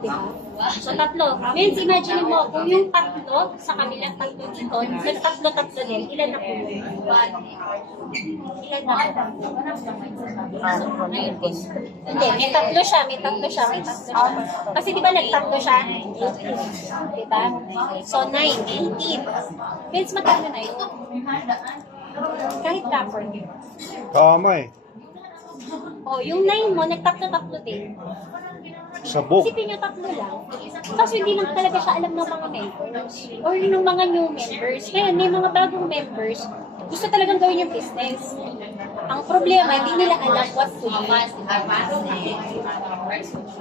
Diba? So, tatlo. Means, imagine mo, kung yung tatlo, sa kanilang tatlo dito, nagtatlo-tatlo din, ilan na po yun? Ilan na po? Hindi, may tatlo siya. Kasi di ba nagtatlo siya? 18. Diba? So, 9, 18. Means, magkano na yun? Kahit rapper. Tama eh. O, yung 9 mo, nagtatlo-tatlo din. Sabog. Isipin nyo tatlo lang. Kaso hindi lang talaga siya alam ng mga members. Or ng mga new members. Ngayon, may mga bagong members, gusto talagang gawin yung business. Ang problema, hindi nila alam what to do.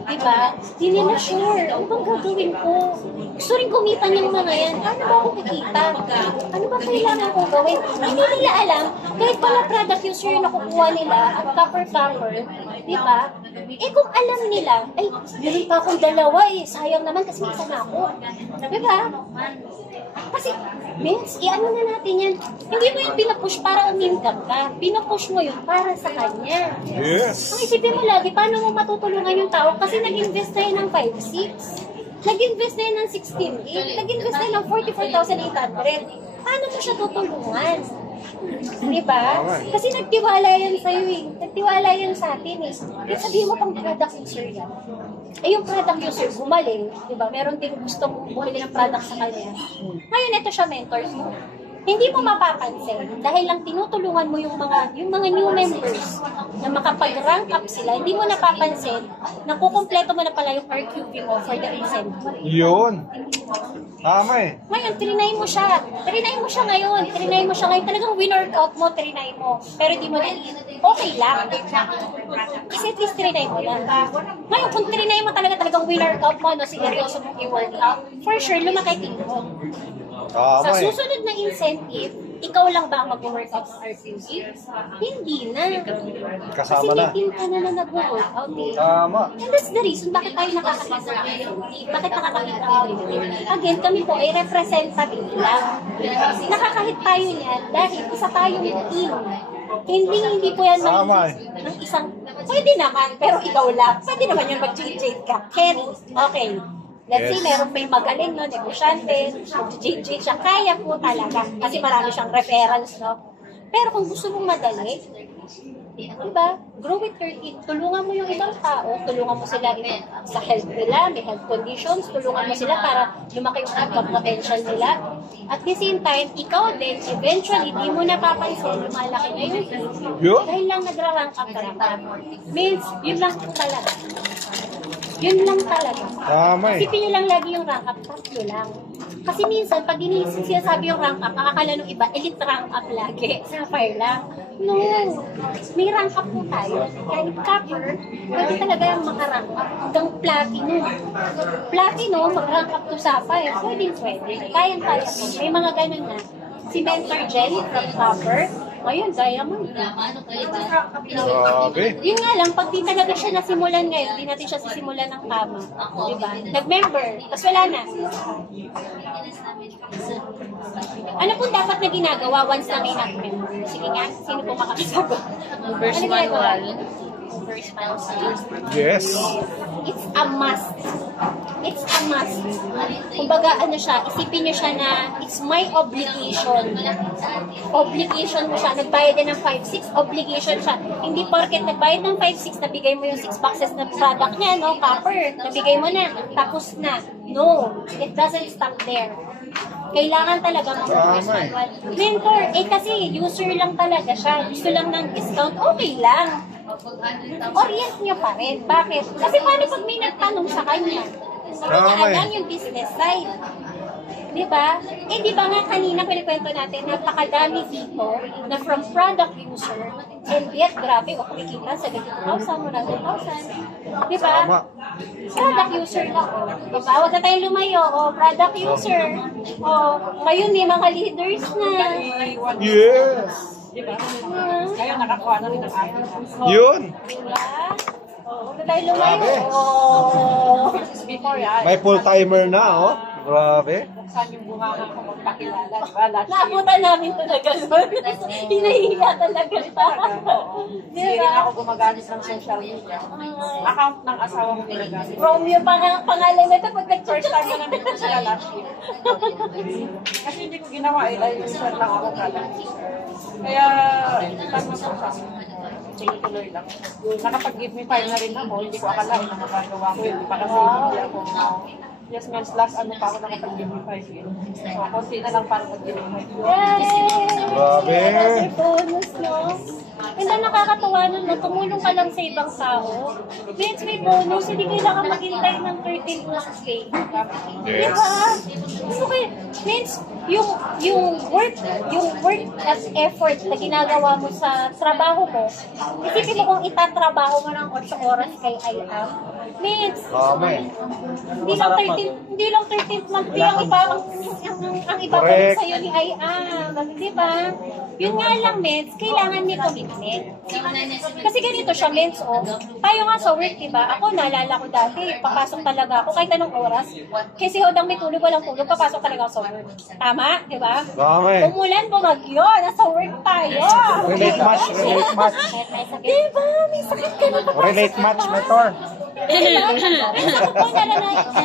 Diba? Hindi nila sure. Ano bang gagawin ko? Gusto rin kumita niyang mga yan. Ano ba ako kikita? Ano ba kailangan kong gawin? Hindi nila alam. Kahit pala product user yung nakukuha nila at cover-cover, diba? Eh kung alam nila, ay, meron pa akong dalawa eh. Sayang naman kasi isa na ako. Diba? Kasi, Vince, i-ano na natin yan. Hindi mo yung pinapush para umimkam ka. Pinapush mo yun para sa kanya. Yes. Ang isipin mo lagi, paano mo matutulungan yung tao? Kasi nag-invest na yun ng 5,600. Nag-invest na yun ng 16,800. Nag-invest na yun ng 44,800. Paano mo siya tutulungan? Diba? Kasi nagtiwala yan sa'yo eh. Nagtiwala yan sa atin eh. Kaya sabihin mo pang product user yan. Eh yung product user, gumaling. Diba? Meron din gustong bumili ng product sa kanya. Ngayon, ito siya mentors mo. Hindi mo mapapansin dahil lang tinutulungan mo yung mga new members na makapag-rank up sila, hindi mo napapansin na kukumpleto mo na pala yung RQP mo for the incentive. Yun. Tama eh. Ngayon, trinay mo siya. Trinay mo siya ngayon. Talagang win-workout mo, trinay mo. Pero di mo na, okay lang. Kasi at least trinay mo lang. Ngayon, kung trinay mo talagang win-workout mo, no, seryoso mong i-workout, for sure, lumaki din mo. Sa susunod na incentive, ikaw lang ba ang mag-workout sa RQP? Hindi na. Kasama na. Kasi may team ka na nag-workout eh. Tama. And that's the reason bakit tayo nakakakita. Bakit nakakakita tayo? Again, kami po ay representative lang. Nakakahit tayo niyan dahil isa tayong team. Hindi po yan ng isang, pwede naman, pero ikaw lang. Pwede naman yan mag-JJ ka. Carry. Okay. Let's say, meron pa yung magaling, no, negosyante, mag-JJ siya, kaya po talaga. Kasi marami siyang referrals, no. Pero kung gusto mong madali, diba, grow with your team. Tulungan mo yung ibang tao, tulungan mo sila sa health nila, may health conditions, tulungan mo sila para lumaki yung income potential nila. At the same time, ikaw din, eventually, di mo napapansin, lumalaki na yung team. Dahil lang nagra-rank up ka lang. Means, yun lang po talaga. Yun lang talaga. Tama eh. Isipin nyo lang lagi yung rank up, tatlo lang. Kasi minsan, pag sinasabi yung rank up, makakala nung iba, elite rank up lagi. Sapphire lang. No. May rank up po tayo. Kahit copper, pwede talaga yung makarank up hanggang platinum. Platinum, mag-rank up to sapphire. Pwede. Kaya po. May mga ganun na. Si Mentor Jen from copper, ngayon, diamond. Grabe. Yun nga lang, pag di talaga siya nasimulan ngayon, di natin siya sisimulan ng tama. Diba? Nag-member, tapos wala na. Ano po dapat na ginagawa once na may nag-member? Sige nga, sino po makakasagot? First manual. First manual. Yes. It's a must. It's a must. Kumbaga, ano siya, isipin nyo siya na it's my obligation. Obligation mo siya. Nagbayad din ng 5,600, obligation siya. Hindi porket nagbayad ng 5,600, nabigay mo yung 6 boxes na product niya, no? Copper. Nabigay mo na. Tapos na. No. It doesn't stop there. Kailangan talaga mag-first manual. Mentor, kasi user lang talaga siya. Gusto lang ng discount, okay lang. Orient nyo pa rin. Bakit? Kasi paano pag may nagtanong sa kanya? Hindi alam yung business side. Diba? Diba nga kanina pinikwento natin, napakadami dito na from product user and yet grabe, o kumikita sa 2,000, 100,000. Diba? Product user na o. Diba? Huwag na tayong lumayo. O, product user. O, ngayon may mga leaders na. Yes. Diba? Kaya nakakuha na rin ang ating. Yun. Diba? Huwag na tayong lumayo. Grabe. O. Before yan. May full timer na, oh. Grabe. Buksan yung bunganga ko magpakilala. Diba? Last year. Naabutan namin talaga nun. Hinahiya talaga siya. Hindi rin ako gumagamit ng social media. Account ng asawa ko ginagamit. Romeo pangalan na ito pag First nag-search time ko namin ito sila last year. Kasi hindi ko ginawa eh. Dahil share lang ako kada. Kaya, tama po sa tuloy lang. Nakapag-give me file na rin ako. Hindi ko akalain na magagawa ko yun. Para kasi hindi ako yes, men's last ano pa ako nakapag-give me file yun. So, konti na lang para mag-give me file. Yay! Grabe. Another bonus, no? And then nakakatawa nun, no? Tumulong ka lang sa ibang tao. Means may bonus, hindi kailangan maghintay ng 13 plus pay. Yes. Diba? Okay. Means, yung work at effort na ginagawa mo sa trabaho mo, isipin mo kung itatrabaho mo ng 8 oras kay IAM, means, Amen. hindi lang 13th month yung iba ang iba pa rin Correct. sa'yo ni IAM. Di ba? Yun nga lang, Meds, kailangan may commitment. Kasi ganito siya, Meds, oh. Tayo nga sa work, di ba? Ako, naalala ko dati, papasok talaga ako kahit anong oras. Kasi hodang may tulog, walang tulog, papasok talaga ako sa work. Tama? Di ba? Tama eh. Umulan, bumagyo, nasa work tayo. Relate match, relate match. Di ba? May sakit ka na papasok. Relate match, mentor.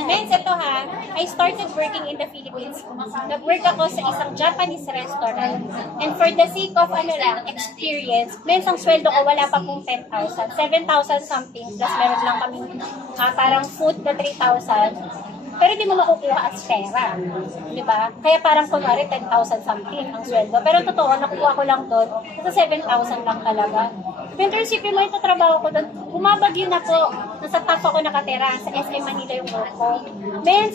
Men's, ito ha, I started working in the Philippines. Nag-work ako sa isang Japanese restaurant. And for the sake of experience, men's, ang sweldo ko wala pa pong 10,000. 7,000 something. Plus meron lang kami parang food na 3,000. Pero hindi mo makukuha as pera. Di ba? Kaya parang kunwari 10,000 something ang sweldo. Pero totoo, nakukuha ko lang doon. Nasa 7,000 lang talaga. Internship yung mga trabaho ko doon. Bumabagyo na po. Nasa top ako nakatira. Sa SM Manila yung work ko. Men's,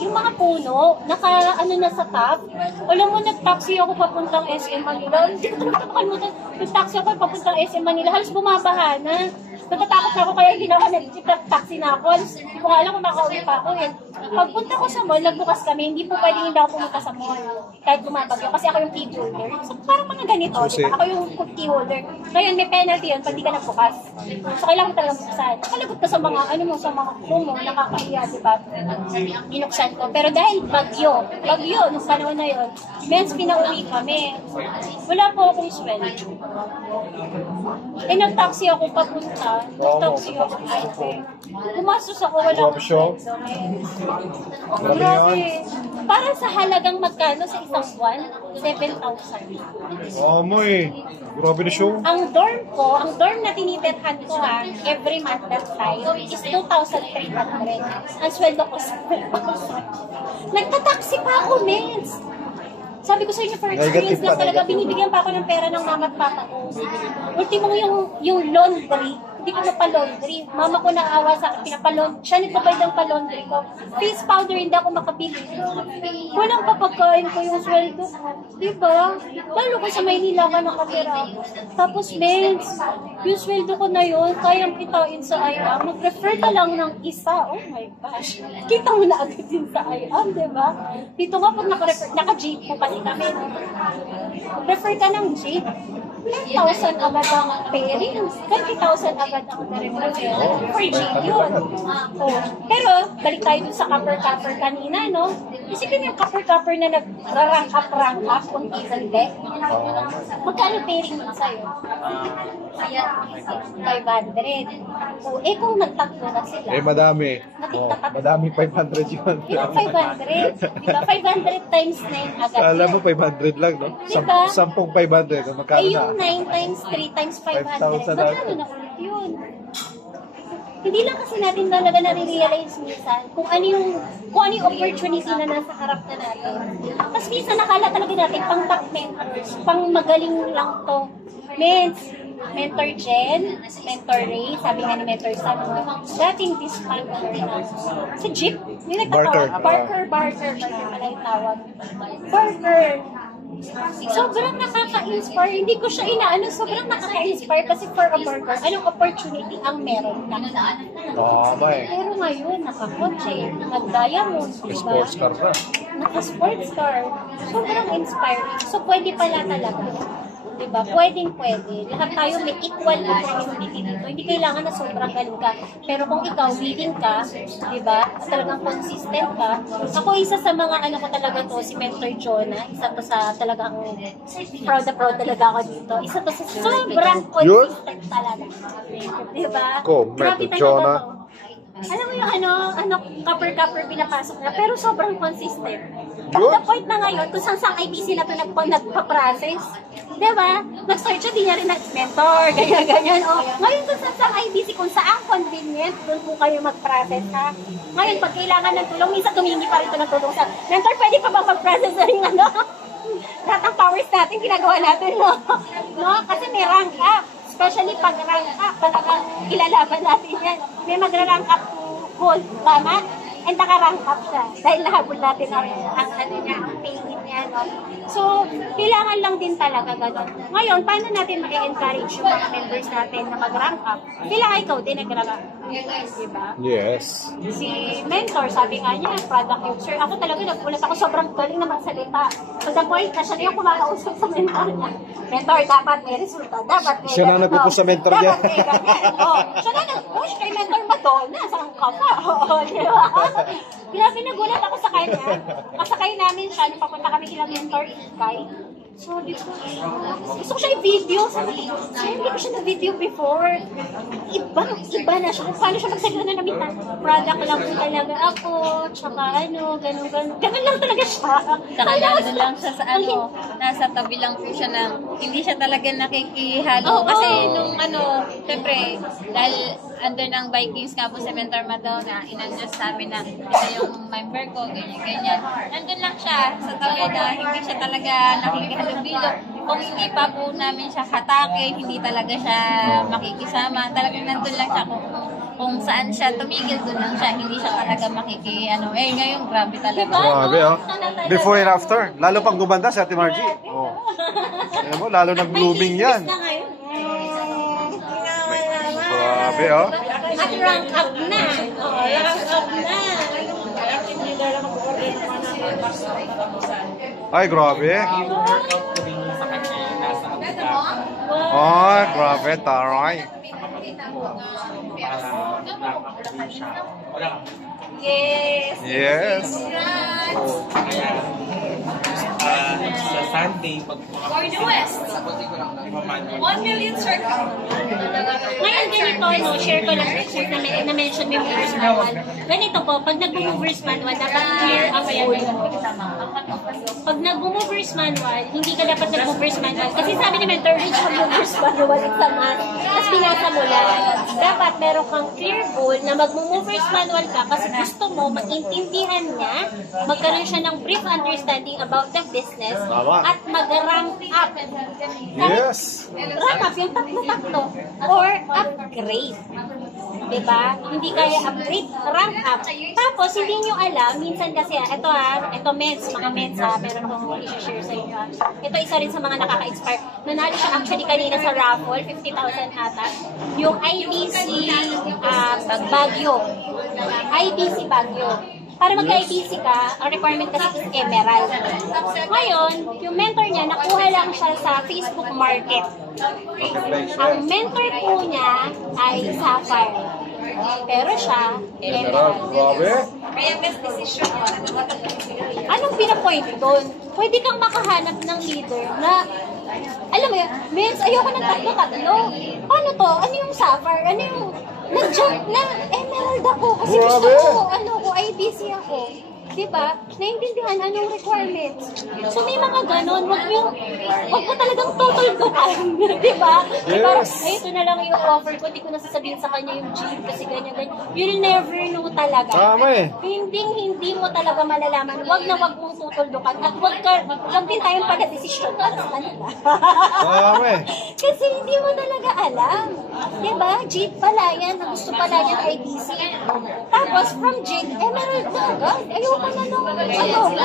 yung mga puno, ano na sa top. Alam mo, nag-taxi ako papuntang SM Manila. Hindi ko talaga makalimutan. Nag-taxi ako papuntang SM Manila. Halos bumabaha na. Natatakot na ako kaya hindi na ako nag-taxi na ako. Hindi ko nga alam kung makauwi pa ako eh. Pagpunta ko sa mall, nagbukas kami, hindi po pwedeng hindi ako pumunta sa mall. Kahit bumabagyo, kasi ako yung key holder. So parang mga ganito, diba? Ako yung key holder. Ngayon, may penalty yun pag di ka nagbukas. So kailangan talagang buksan. Nakalagot ka sa mga, sa mga room mo, nakakahiya, diba? Binuksan ko. Pero dahil bagyo, nung panahon na yun, men's pinauwi kami. Wala po akong sweldo. Eh, nag-taxi ako papunta. Nag-taxi ako. Gumastos ako, wala akong sweldo. Grabe. Parang sa halagang magkano sa isang buwan? 7,000. Amoy. Grabe na show. Ang dorm na tinitirhan ko every month that time is 2,300. Ang sweldo ko 7,000. Nagtataksi pa ako, mens. Sabi ko sa inyo, for experience lang talaga, binibigyan pa ako ng pera ng mama at papa ko. Ultimo yung laundry, hindi ko na pa-laundry. Mama ko naawa sa akin, siya nagpapay ng pa-laundry ko. Face powder, hindi ako makabili. Walang papagkain ko yung sweldo ko. Diba? Lalo ko sa Maynila ka nakatira. Tapos, mens, yung sweldo ko na yun, kayang kitain sa IAM. Mag-prefer ka lang ng isa. Oh my gosh. Kita mo na agad din sa IAM, diba? Dito nga, pag naka-Jeep po kasi kami. Prefer ka ng Jeep. 10,000 agad ang pairing. 20,000 agad ang na-refer. For Jeep yun. Pero, balik tayo dun sa copper kanina, no? Isipin yung copper na nag-rank up on diesel deck. Magkano pairing mo sa'yo? 500. Kung nagtatlo na sila. Madami. Madami 500 yun. Ilang 500? Diba? 500 times 9 agad. Alam mo, 500 lang, no? Diba? 10 500. Magkano na? Yung 9 times 3 times 500. 5,000 na. Magkano na ulit yun? Hindi lang kasi natin talaga nare-realize minsan kung ano yung opportunity na nasa harap na natin. Tapos minsan nakala talaga natin pang top mentors, pang magaling lang to. Mentor Jen, Mentor Ray, sabi nga ni Mentor Sam, dating dispatcher na sa jeep, may nagtatawag, Barker pala yung tawag. Barker. Sobrang nakaka-inspire. Hindi ko siya inaano, sobrang nakaka-inspire kasi for a burger, anong opportunity ang meron ka? Tama eh. Pero ngayon, nakakotse, nag-diamond, diba? Sports car na. Naka-sports car. Sobrang inspiring. So, pwede pala talaga. Diba? Pwede. Lahat tayo may equal opportunity dito. Hindi kailangan na sobrang galing ka. Pero kung ikaw, willing ka, diba? Talagang consistent ka. Ako, isa sa mga ano ko talaga to, si Mentor Jonah. Isa to sa talagang proud na proud talaga ako dito. Isa to sa sobrang consistent talaga. Diba? Ko, Grabe Mentor talaga Jonah. to. Alam mo yung kapper-kapper pinapasok na, pero sobrang consistent. To the point na ngayon, kung saan IBC na ito nagpa-process, di ba? Nag-start siya, di niya rin nag-mentor, ganyan-ganyan. O, ngayon kung saan IBC, kung saan convenient, doon po kayo mag-process, ha? Ngayon, pag kailangan ng tulong, minsan tumingi pa rin ito ng tulong sa, mentor, pwede pa bang mag-process na rin, ano? Lahat ng powers natin, ginagawa natin, no? Kasi may rank up. Especially pag rank up, talagang ilalaban natin yan. May magra-rank up to gold, tama? And naka-rank up siya. Dahil nahabol natin ang ano niya, ang payment niya, no? So, kailangan lang din talaga gano'n. Ngayon, paano natin ma-encourage yung mga members natin na mag-rank up? Kailangan ikaw din nag-rank up. Diba? Yes. Si Mentor, sabi nga niya, product user. Ako talaga nagulat ako, sobrang galing na magsalita. To the point na siya na yung kumakausap sa mentor niya. Mentor, dapat may resulta. Dapat may Siya na nagpupush sa mentor niya. Dapat may ganyan. Siya na nag-push kay Mentor Madonna. Saan ka pa? Di ba? Grabe, nagulat ako sa kanya. Kasakay namin siya, nung papunta kami kila Mentor Ikay. Sabi ko, gusto ko siya i-video. Sabi ko, hindi ko siya na-video before. Iba na siya. Kung paano siya magsalita na namin na product lang po talaga ako, tsaka ano, ganun. Ganun lang talaga siya. Saka ano lang siya sa ano, nasa tabi lang po siya na hindi siya talaga nakikihalo. Oo. Kasi nung ano, syempre, dahil under ng Vikings nga po sa Mentor Madonna, inanjust namin na ito yung member ko, ganyan. Nandun lang siya sa tabi na hindi siya talaga nakikihalubilo. Kung hindi pa po namin siya hatake, hindi talaga siya makikisama. Talagang nandun lang siya kung saan siya tumigil, doon lang siya. Hindi siya talaga ngayon, grabe talaga. Grabe, oh. Before and after. Lalo pang gumanda si Ate Margie. Oh. Alam mo, lalo nag-blooming yan. Na ngayon. Grabe, oh. At rank up na. Rank up na. Ay, grabe. Ay, grabe, taray. Yes. Yes. Sa Sunday, pag For the West, 1 million circle. Ngayon ganito, no, share ko lang since na-mention mo yung movers manual. Ganito po, pag nag-movers manual, dapat clear ang goal. Pag nag-movers manual, hindi ka dapat nag-movers manual. Kasi sabi ni Mentor Rich, mag-movers manual sa math. Tapos pinasa mo lang. Dapat meron kang clear goal na mag-movers manual ka kasi gusto mo maintindihan niya, magkaroon siya ng brief understanding about the business at mag-rank up. Yes. Rank up yung tatlo-tatlo or upgrade. Diba? Hindi kaya upgrade, rank up. Tapos, hindi nyo alam, minsan kasi, ito mga mens meron akong i-share sa inyo. Ito isa rin sa mga nakaka-inspire. Nanalo siya actually kanina sa raffle, 50,000 ata. Yung IBC Baguio. IBC Baguio. Para magka-IBC ka, ang requirement kasi is Emerald. Ngayon, yung mentor niya, nakuha lang siya sa Facebook Market. Ang mentor po niya ay Sapphire. Pero siya, Emerald. Grabe. Kaya best decision yun. Anong pinapoint doon? Pwede kang makahanap ng leader na, alam mo yun, Mens, ayoko ng tatlo-tatlo. Paano to? Ano yung Sapphire? Ano yung, nag-jump na Emerald ako kasi gusto Grabe. ko, IBC ako. Diba? Naintindihan anong requirements. So may mga ganon, wag mo talagang tutuldukan. Diba? Yes. Parang, ay, ito na lang yung offer ko, di ko nasasabihin sa kanya yung jeep kasi ganyan. You'll never know talaga. Tama eh. Hindi mo talaga malalaman. Wag mong tutuldukan at wag din tayong pag-desisyon para sa kanila. Tama eh. Kasi hindi mo talaga alam. Diba? Jeep pala yan, na gusto pala yan IBC. Tapos from Jeep, Emerald na agad. Ayoko na nung,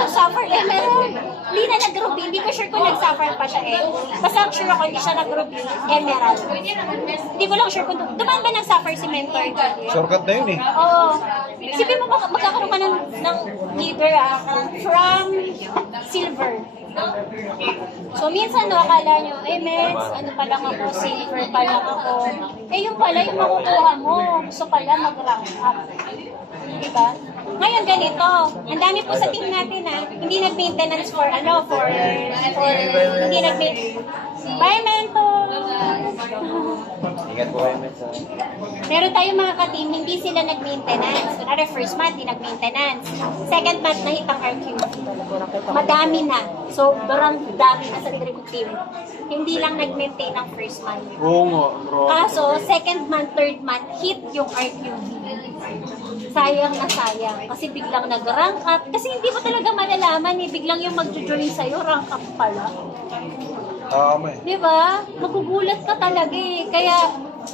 Sapphire Emerald. Hindi na nag-ruby. Hindi ko sure kung nag-Sapphire pa siya eh. Basta sure ako hindi siya nag-ruby. Emerald. Hindi ko lang sure kung dumaan ba ng Sapphire si Mentor. Shortcut na yun eh. Oo. Isipin mo magkakaroon ka ng leader from silver. So, minsan, no, akala nyo, Meds, ano pa lang ako, silver pa lang ako. Yung pala, yung makukuha mo, gusto pala mag-rank up. Diba? Ngayon, ganito. Ang dami po sa team natin, hindi nag-maintenance for, hindi nag-maintenance. Bye, mentor! Ingat po kayo, Mets. Meron tayong mga ka-team, hindi sila nag-maintenance. Kunwari, first month, di nag-maintenance. Second month, nahitang RQ. Madami na. So, sobrang dami na sa recruit team. Hindi lang nag-maintain ang first month. Oo nga, bro. Kaso, second month, third month, hit yung RQB. Sayang na sayang. Kasi biglang nag-rank up. Kasi hindi mo talaga malalaman biglang yung mag-join sa'yo, rank up pala. Tama eh. Diba? Magugulat ka talaga Kaya,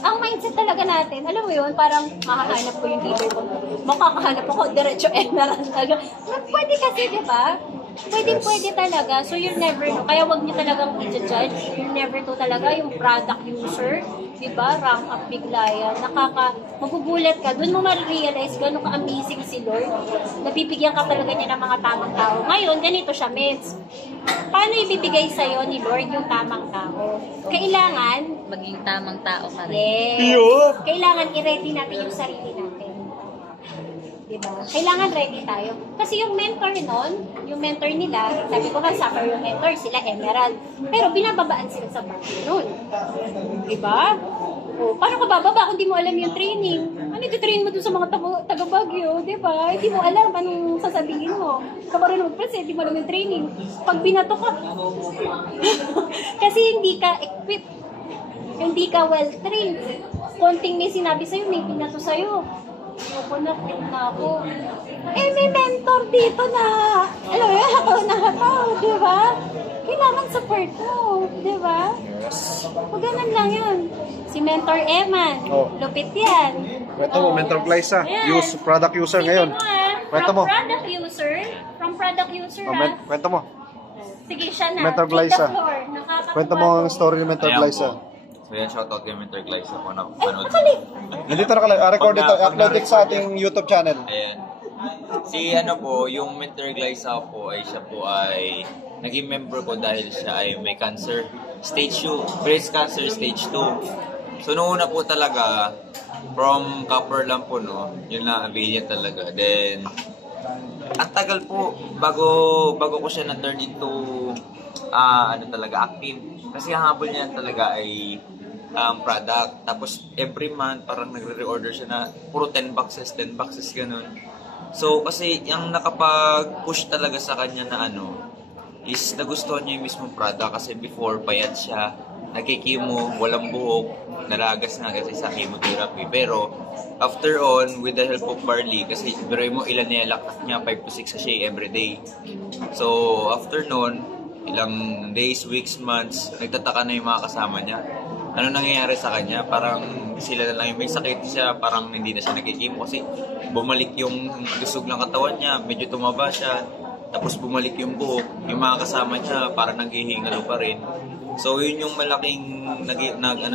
ang mindset talaga natin, alam mo yun, parang makahanap ko yung leader ko. Makakahanap ako, diretso emerald talaga. Pwede kasi, diba? Pwede talaga. So, you'll never know. Kaya wag niyo talagang i-judge. You'll never know talaga yung product user. Diba? Rank up bigla yan. Magugulat ka. Doon mo ma-realize gano'ng ka-amazing si Lord. Nabibigyan ka talaga niya ng mga tamang tao. Ngayon, ganito siya, Meds. Paano ibibigay sa'yo ni Lord yung tamang tao? Kailangan, Maging tamang tao ka rin. yes. Kailangan i-ready natin yung sarili natin. Diba? Kailangan ready tayo. Kasi yung mentor yung mentor nila, sabi ko nga, summer yung mentor, sila emerald. Pero binababaan sila sa bagyo nun. Diba? O, paano ka bababa kung di mo alam yung training? Ano iti-train mo dun sa mga taga-Bagyo? Diba? Hindi mo alam anong sasabihin mo. Kamarunong press hindi mo alam yung training. Pag binato ka, kasi hindi ka equipped. Hindi ka well-trained. Konting may sinabi sa'yo, may binato sa'yo. Ako na ako. May mentor dito na, alam mo yun, hataw, di ba? Kailangan support mo, di ba? O ganun lang yun. Si Mentor Eman, lupit yan. Kwento mo, Mentor Glyza, Ayan. product user ngayon. Kwento mo. From product user, Kwento mo. Sige, siya na. Mentor Take the Glyza. floor. Nakakatuwa Kwento mo ang to. story ni Mentor Ayan Glyza. po. So yan, shoutout kay Mentor Glyza po na Ay, panood. nakalik. Nandito na ka record ito, upload it sa ating YouTube channel. Ayan. Si yung Mentor Glyza po ay naging member ko dahil siya ay may cancer. Stage 2, breast cancer stage 2. So noong una po talaga, from copper lang po, yun na avail niya talaga. Then, ang tagal po bago ko siya na-turn into active. Kasi ang habol niya talaga ay product. Tapos every month parang nagre-reorder siya na puro 10 boxes, ganun. So kasi yung nakapag-push talaga sa kanya na is nagustuhan niya yung mismong product kasi before payat siya, nagkikimo, walang buhok, nalagas na kasi sa chemotherapy. Pero after on, with the help of Barley, kasi biroy mo ilan na lakak niya, 5 to 6 sachet every day. So after noon, ilang days, weeks, months, nagtataka na yung mga kasama niya. Ano nangyayari sa kanya? Parang sila na lang yung may sakit siya, parang hindi na siya nagkikimo kasi bumalik yung lusog ng katawan niya, medyo tumaba siya, tapos bumalik yung buhok, yung mga kasama niya parang naghihingalo pa rin. So yun yung malaking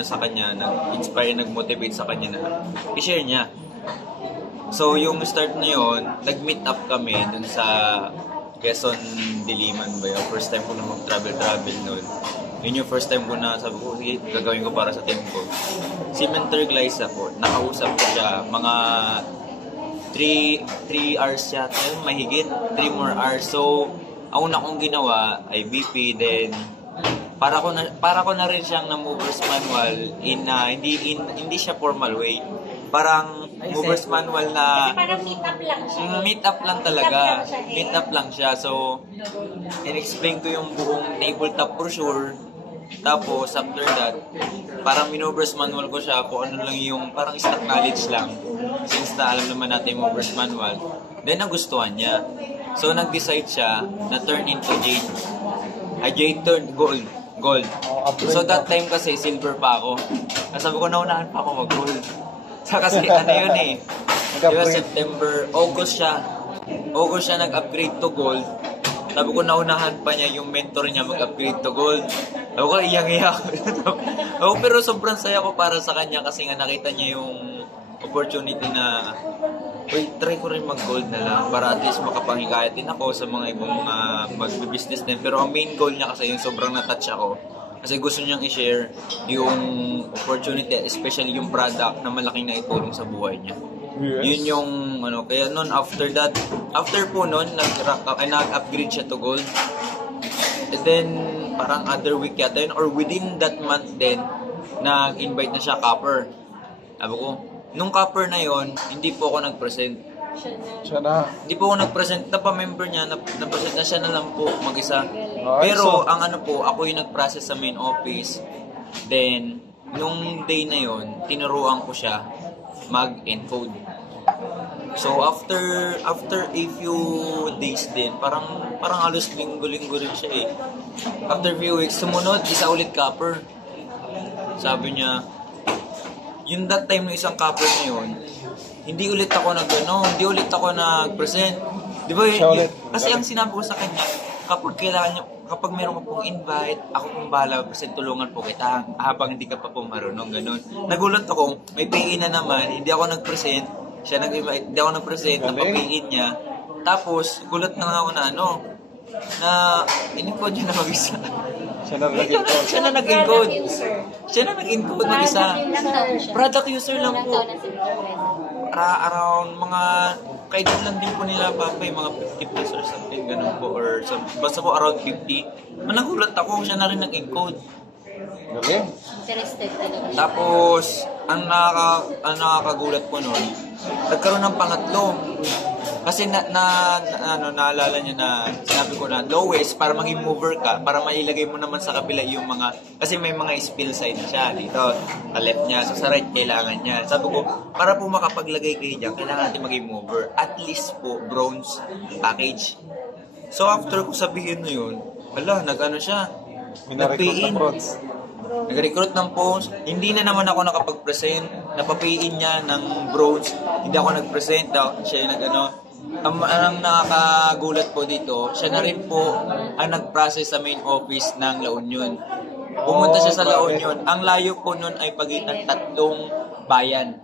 sa kanya, nag-inspire, nag-motivate sa kanya na i-share niya. So yung start na yun, nag-meet up kami dun sa Quezon, Diliman ba yun? First time ko na mag-travel noon. Yun yung first time ko na sabi ko, sige, gagawin ko para sa team ko. Si Mentor Glyza po, nakausap ko siya, mga 3 hours siya, mahigit, 3 more hours. So, ang una kong ginawa ay BP, then para ko na rin siyang na movers manual hindi siya formal way. Parang movers manual na Kasi parang meet up lang siya. meet up lang talaga. Meet up lang siya. So, in-explain ko yung buong tabletop brochure. Tapos, after that, parang minubers manual ko siya kung ano lang yung parang stock knowledge lang. Since na alam naman natin yung movers manual. Then, nagustuhan niya. So, nag-decide siya na turn into Jade. Jade turned gold. So, that time kasi, silver pa ako. Sabi ko, naunahan pa ako mag-gold. Kasi yun Diba August siya nag-upgrade to gold. Sabi ko, naunahan pa niya yung mentor niya mag-upgrade to gold. Sabi ko, iyang-iyak. Pero sobrang saya ko para sa kanya kasi nga nakita niya yung opportunity na uy, try ko rin mag-gold na lang para at least makapangikayat din ako sa mga ibang mga mag-business din. Pero ang main goal niya kasi yung sobrang na-touch ako. Kasi gusto niyang i-share yung opportunity, especially yung product na malaking naitulong sa buhay niya. Yes. Yun yung ano, kaya noon after po noon, nag-upgrade siya to gold. And then, parang other week yata yun, or within that month din, nag-invite na siya copper. Sabi ko, nung copper na yon, hindi po ako nag-present. Siya na. Hindi po ako nag-present, na-pa-member niya, na-present na siya na lang po mag-isa. Ay, Pero so- ang ano po, ako yung nag-process sa main office. Then, nung day na yon, tinuruan ko siya mag-encode. So after a few days din, parang halos linggo-linggo rin siya eh. After few weeks, sumunod, isa ulit copper. Sabi niya, yung that time ng isang copper na yun, hindi ulit ako nag-present. Di ba? Siya ulit. Kasi ang sinabi ko sa kanya, kapag meron ka pong invite, ako pong bahala, present tulungan po kita habang hindi ka pa po marunong, ganun. Nagulat ako, may PE na naman, hindi ako nag-present, siya nag-invite, hindi ako nag-present, napapin niya. Tapos, gulat na lang ako na in-encode niya na mag-isa. Siya na nag-encode. Siya na nag-encode. Siya na nag-encode mag-isa. Ilang taon siya? Product user lang Ilang po. taon na si Mr. Wes? Around mga, kailan lang din po nila papay, mga 50 plus or something, ganun po. Or basta po around 50. Nagulat ako, siya na rin nag-encode. Galing. Interested talaga siya. Tapos, ang nakakagulat po noon, nagkaroon ng pangatlo. Kasi naalala niya na sinabi ko na lowest para maging mover ka, para mailagay mo naman sa kabila yung mga, kasi may mga spill side siya dito, sa left niya, so sa right kailangan niya. Sabi ko, para po makapaglagay kayo dyan, kailangan natin maging mover. At least po, bronze package. So after ko sabihin na yun, nag-ano siya, Minarecruit ng bronze. nag-recruit ng post, hindi na naman ako nakapag-present, napapiin niya ng bronze, hindi ako nag-present, siya yung nag-ano. Ang nakakagulat po dito, siya na rin po ang nag-process sa main office ng La Union. Pumunta siya sa La Union. Ang layo po nun ay pagitan 3 bayan.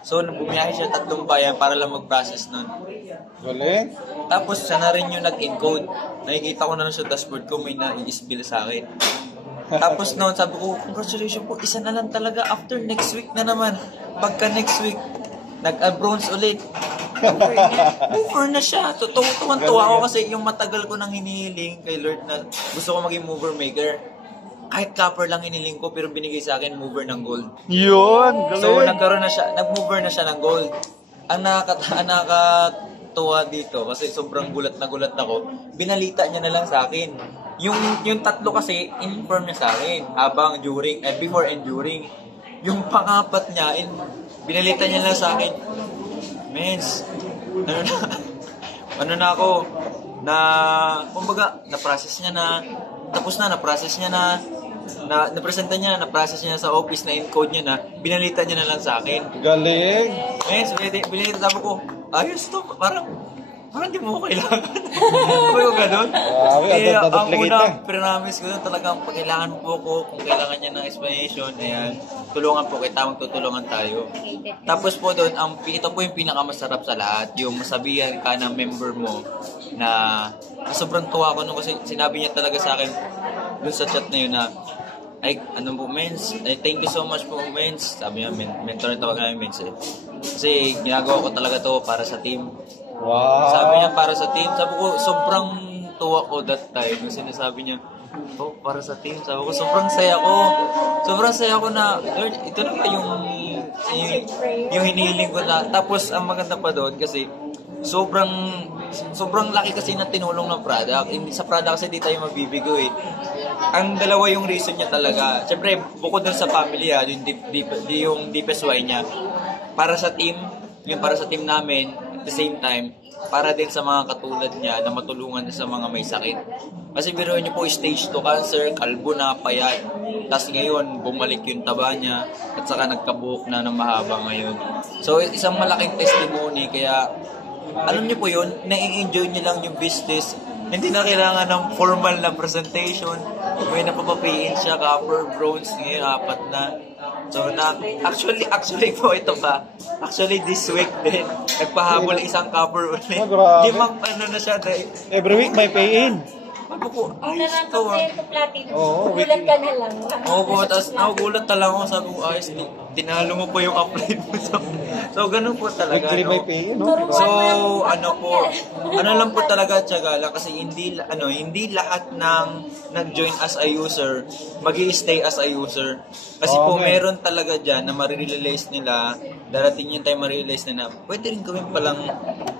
So, bumiyahe siya 3 bayan para lang mag-process nun. Galing. Tapos, siya na rin yung nag-encode. Nakikita ko na lang sa dashboard ko, may nai-spill sa akin. Tapos noon, sabi ko, congratulations po, isa na lang talaga. After next week na naman. Pagka next week, nag-bronze ulit. Mover na siya. Tuwan-tuwa ako kasi yung matagal ko nang hinihiling kay Lord na gusto ko maging mover maker. Kahit copper lang hiniling ko, pero binigay sa akin mover ng gold. Yun. Galing. So, nag-mover na siya ng gold. Ang nakakatuwa dito, kasi sobrang gulat na gulat ako, binalita niya na lang sa akin. Yung tatlo kasi, in-inform niya sa akin, habang before and during. Yung pang-apat niya, binalita niya lang sa akin, Mens, kumbaga, na-process niya na, tapos na-process niya na-presenta niya, na-process niya sa office, na-encode niya na, binalita niya na lang sa akin. Galing. Mens, binalita, sabi ko, ayos to, parang di mo kailangan. Sabi ko ganun. Grabe, Ang duplicate unang promise ko yun talagang pag kailangan po ko, kung kailangan niya ng explanation, ayan, tulungan po kita, magtutulungan tayo. Tapos po doon, ito po yung pinakamasarap sa lahat, yung masabihan ka ng member mo na sobrang tuwa ko nung kasi sinabi niya talaga sa akin doon sa chat na yun na, ay, ano po, Mens? Ay, thank you so much po, Mens. Sabi niya, mentor na tawag namin, Mens eh. Kasi ginagawa ko talaga to para sa team. Wow. Sabi niya para sa team. Sabi ko, sobrang tuwa ko that time. Yung sinasabi niya, para sa team. Sabi ko, sobrang saya ko. Sobrang saya ko na, Lord, ito na ba yung hinihiling ko na. Tapos, ang maganda pa doon kasi, sobrang laki kasi na tinulong ng product. Sa product kasi di tayo mabibigo eh. Ang dalawa yung reason niya talaga. Siyempre, bukod dun sa family yung deepest why niya. Para sa team, yung para sa team namin, at the same time, para din sa mga katulad niya na matulungan sa mga may sakit. Kasi biruin niyo po, stage 2 cancer, kalbo na, payat. Tapos ngayon, bumalik yung taba niya at saka nagkabuhok na ng mahaba ngayon. So, isang malaking testimony, kaya alam niyo po yun, nai-enjoy niyo lang yung business. Hindi na kailangan ng formal na presentation. May napapapiin siya, copper, bronze, ngayon 4 na. So, actually po ito pa. Actually, this week din, nagpahabol isang copper ulit. grabe. Limang ano na siya. Every week may pay-in. Ano po, ayos to ah. Platinum. Oo, Gulat ka na lang. Oo, tapos nagugulat talaga ako, sabi ko, ayos, tinalo mo po yung upline mo. So, ganun po talaga. Weekly no? may pay-in, no? So, ano po, ano lang po talaga tiyaga lang kasi hindi lahat ng nag-join as a user, magi-stay as a user. Kasi po, Okay. meron talaga dyan na marirealize nila, darating yung time marirealize na pwede rin gawin palang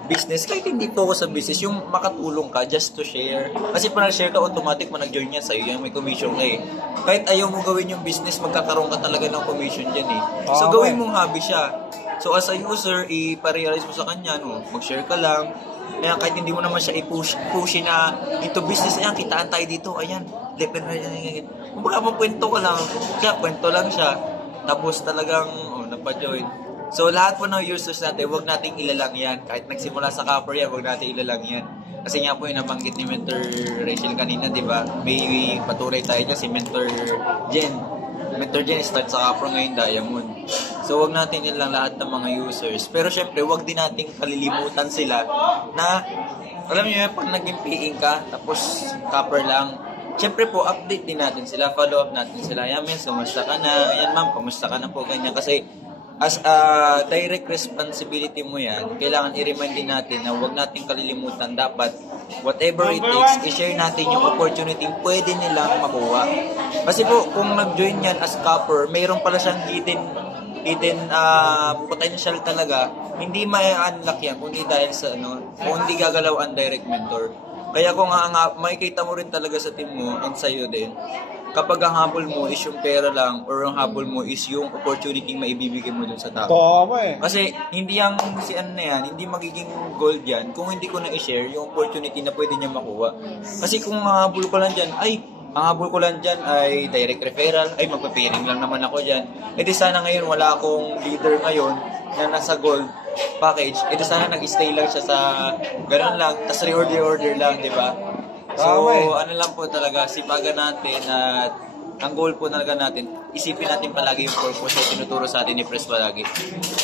business, kahit hindi po ako sa business, yung makatulong ka just to share. Kasi pag nag-share ka, automatic mo nag-join yan sa'yo, yan may commission ka eh. Kahit ayaw mo gawin yung business, magkakaroon ka talaga ng commission dyan eh. So, Okay. gawin mong hobby siya. So, as a user, iparealize mo sa kanya, no? Mag-share ka lang. Ayan, kahit hindi mo naman siya i-push na into business, ayan, kitaan tayo dito, ayan. Kumbaga, kwento ka lang. Siya, kwento lang siya. Tapos talagang, napajoin. So, lahat po ng users natin, huwag nating ilalang yan. Kahit nagsimula sa copper yan, huwag nating ilalang yan. Kasi nga po yung nabanggit ni Mentor Rachel kanina, di ba? May patuloy tayo dyan, si Mentor Jen. Mentor Jen start sa copper ngayon, diamond. So, huwag natin nilang lahat ng mga users. Pero syempre, huwag din nating kalilimutan sila na, alam niyo pag naging PE ka, tapos copper lang, syempre po, update din natin sila, follow up natin sila. Ayan, men, kumusta ka na? Ayan, ma'am, kumusta ka na po? Ganyan. Kasi, as a direct responsibility mo yan, kailangan i-remind din natin na huwag natin kalilimutan. Dapat, whatever it takes, i-share natin yung opportunity pwede nilang makuha. Kasi po, kung nag-join yan as copper, mayroon pala siyang hidden potential talaga, hindi ma-unlock yan, kundi dahil sa kung hindi gagalaw ang direct mentor. Kaya kung makikita mo rin talaga sa team mo and sa'yo din, kapag ang habol mo is yung pera lang or ang habol mo is yung opportunity maibibigay mo dun sa tao. Tama eh. Kasi hindi yung hindi magiging gold yan kung hindi ko na i-share yung opportunity na pwede niya makuha. Kasi kung ang habol ko lang dyan, ay direct referral, ay magpapiring lang naman ako dyan. E di sana ngayon wala akong leader ngayon na nasa gold package. E di sana nag-stay lang siya sa ganun lang, tas reorder lang, di ba? So, ano lang po talaga, sipagan natin at ang goal po talaga natin, isipin natin palagi yung purpose na tinuturo sa atin ni Pres palagi.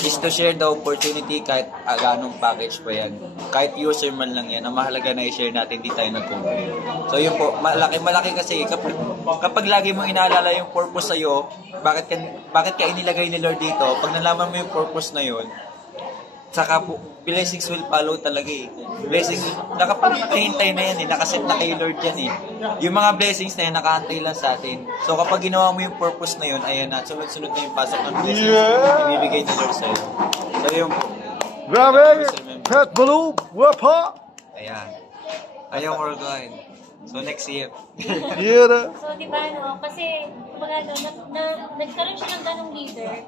Is to share the opportunity kahit ganong package pa yan. Kahit user man lang yan, ang mahalaga na i-share natin, di tayo nag-compare. So yun po, malaki kasi kapag lagi mo inaalala yung purpose sa'yo, bakit ka inilagay ni Lord dito, pag nalaman mo yung purpose na yun, saka po, blessings will follow talaga eh. Blessings, nakahintay na yan eh, nakaset na kay Lord yan eh. Yung mga blessings na yan, nakahantay lang sa atin. So kapag ginawa mo yung purpose na yun, ayan na, sunod-sunod na yung pasok ng blessings. Ibibigay ni Lord sa'yo. So yun po. Grabe! Pet Blue! Wapa! Ayan. Ayaw worldwide. So next year. Yeah. So, di ba, kasi, kumbaga, nagkaroon siya ng ganong leader,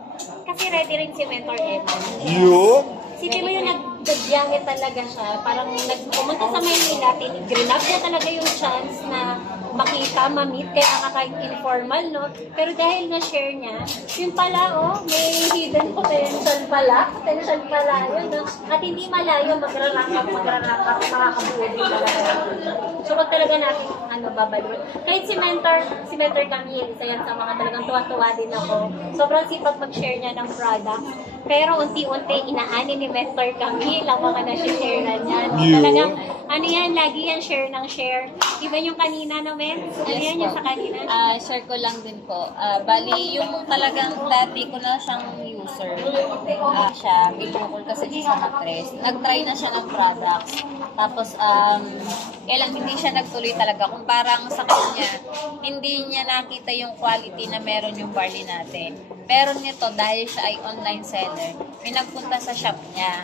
kasi ready rin si Mentor Ed. Yun. Sipin mo yung nagbiyahe talaga siya, parang pumunta sa Maynila, grinab niya talaga yung chance na makita, ma-meet, kaya nga kahit informal, no? Pero dahil na-share niya, yun pala, may hidden potential pala yun, no? At hindi malayo, magra-rank up, makakabuo din talaga. So, wag talaga natin, babalot. Kahit si Mentor Camille, isa yan sa mga talagang tuwa-tuwa din ako. Sobrang sipag mag-share niya ng product. Pero unti-unti, inaani ni Mentor Camille ang mga na-share na niya. Talagang, lagi yan, share ng share. Iba yung kanina naman. Yan yung sa kanina. Share ko lang din po. Bali, yung talagang dati ko na siyang user. Siya, pinukul kasi siya sa matres. Nag-try na siya ng products. Tapos, kailan hindi siya nagtuloy talaga. Kung parang sa kanya, hindi niya nakita yung quality na meron yung barley natin. Pero nito, dahil siya ay online seller, may nagpunta sa shop niya.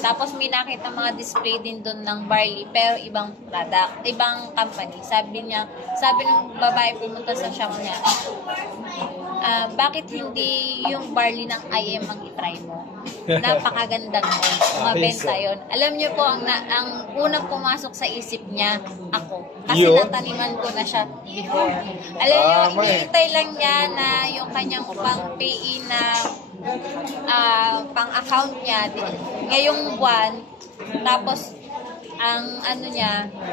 Tapos may nakita mga display din doon ng barley, pero ibang product, ibang company. Sabi ng babae pumunta sa shop niya, bakit hindi yung barley ng IM ang itry mo? Napakaganda nun. Mabenta yun. Alam niyo po, ang unang pumasok sa isip niya, ako. Kasi nataniman ko na siya before. Alam niyo, inihintay lang niya na yung kanyang pang-PE na pang-account niya ngayong buwan. Tapos, ang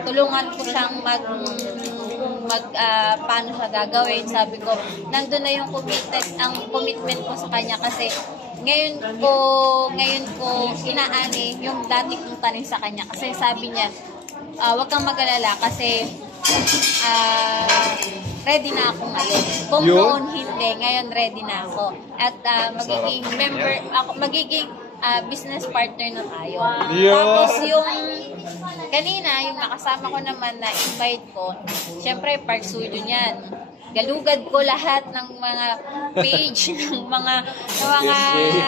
tulungan ko siyang paano siya gagawin. Sabi ko, nandun na yung commitment ko sa kanya kasi ngayon ko inaani yung dati kong tanong sa kanya kasi sabi niya, wag kang mag-alala kasi ready na ako ngayon. Kung noon hindi, ngayon ready na ako. At magiging business partner na tayo. Tapos yung kanina, yung nakasama ko naman na invite ko, syempre Park Studio niyan. Galugad ko lahat ng mga page, ng mga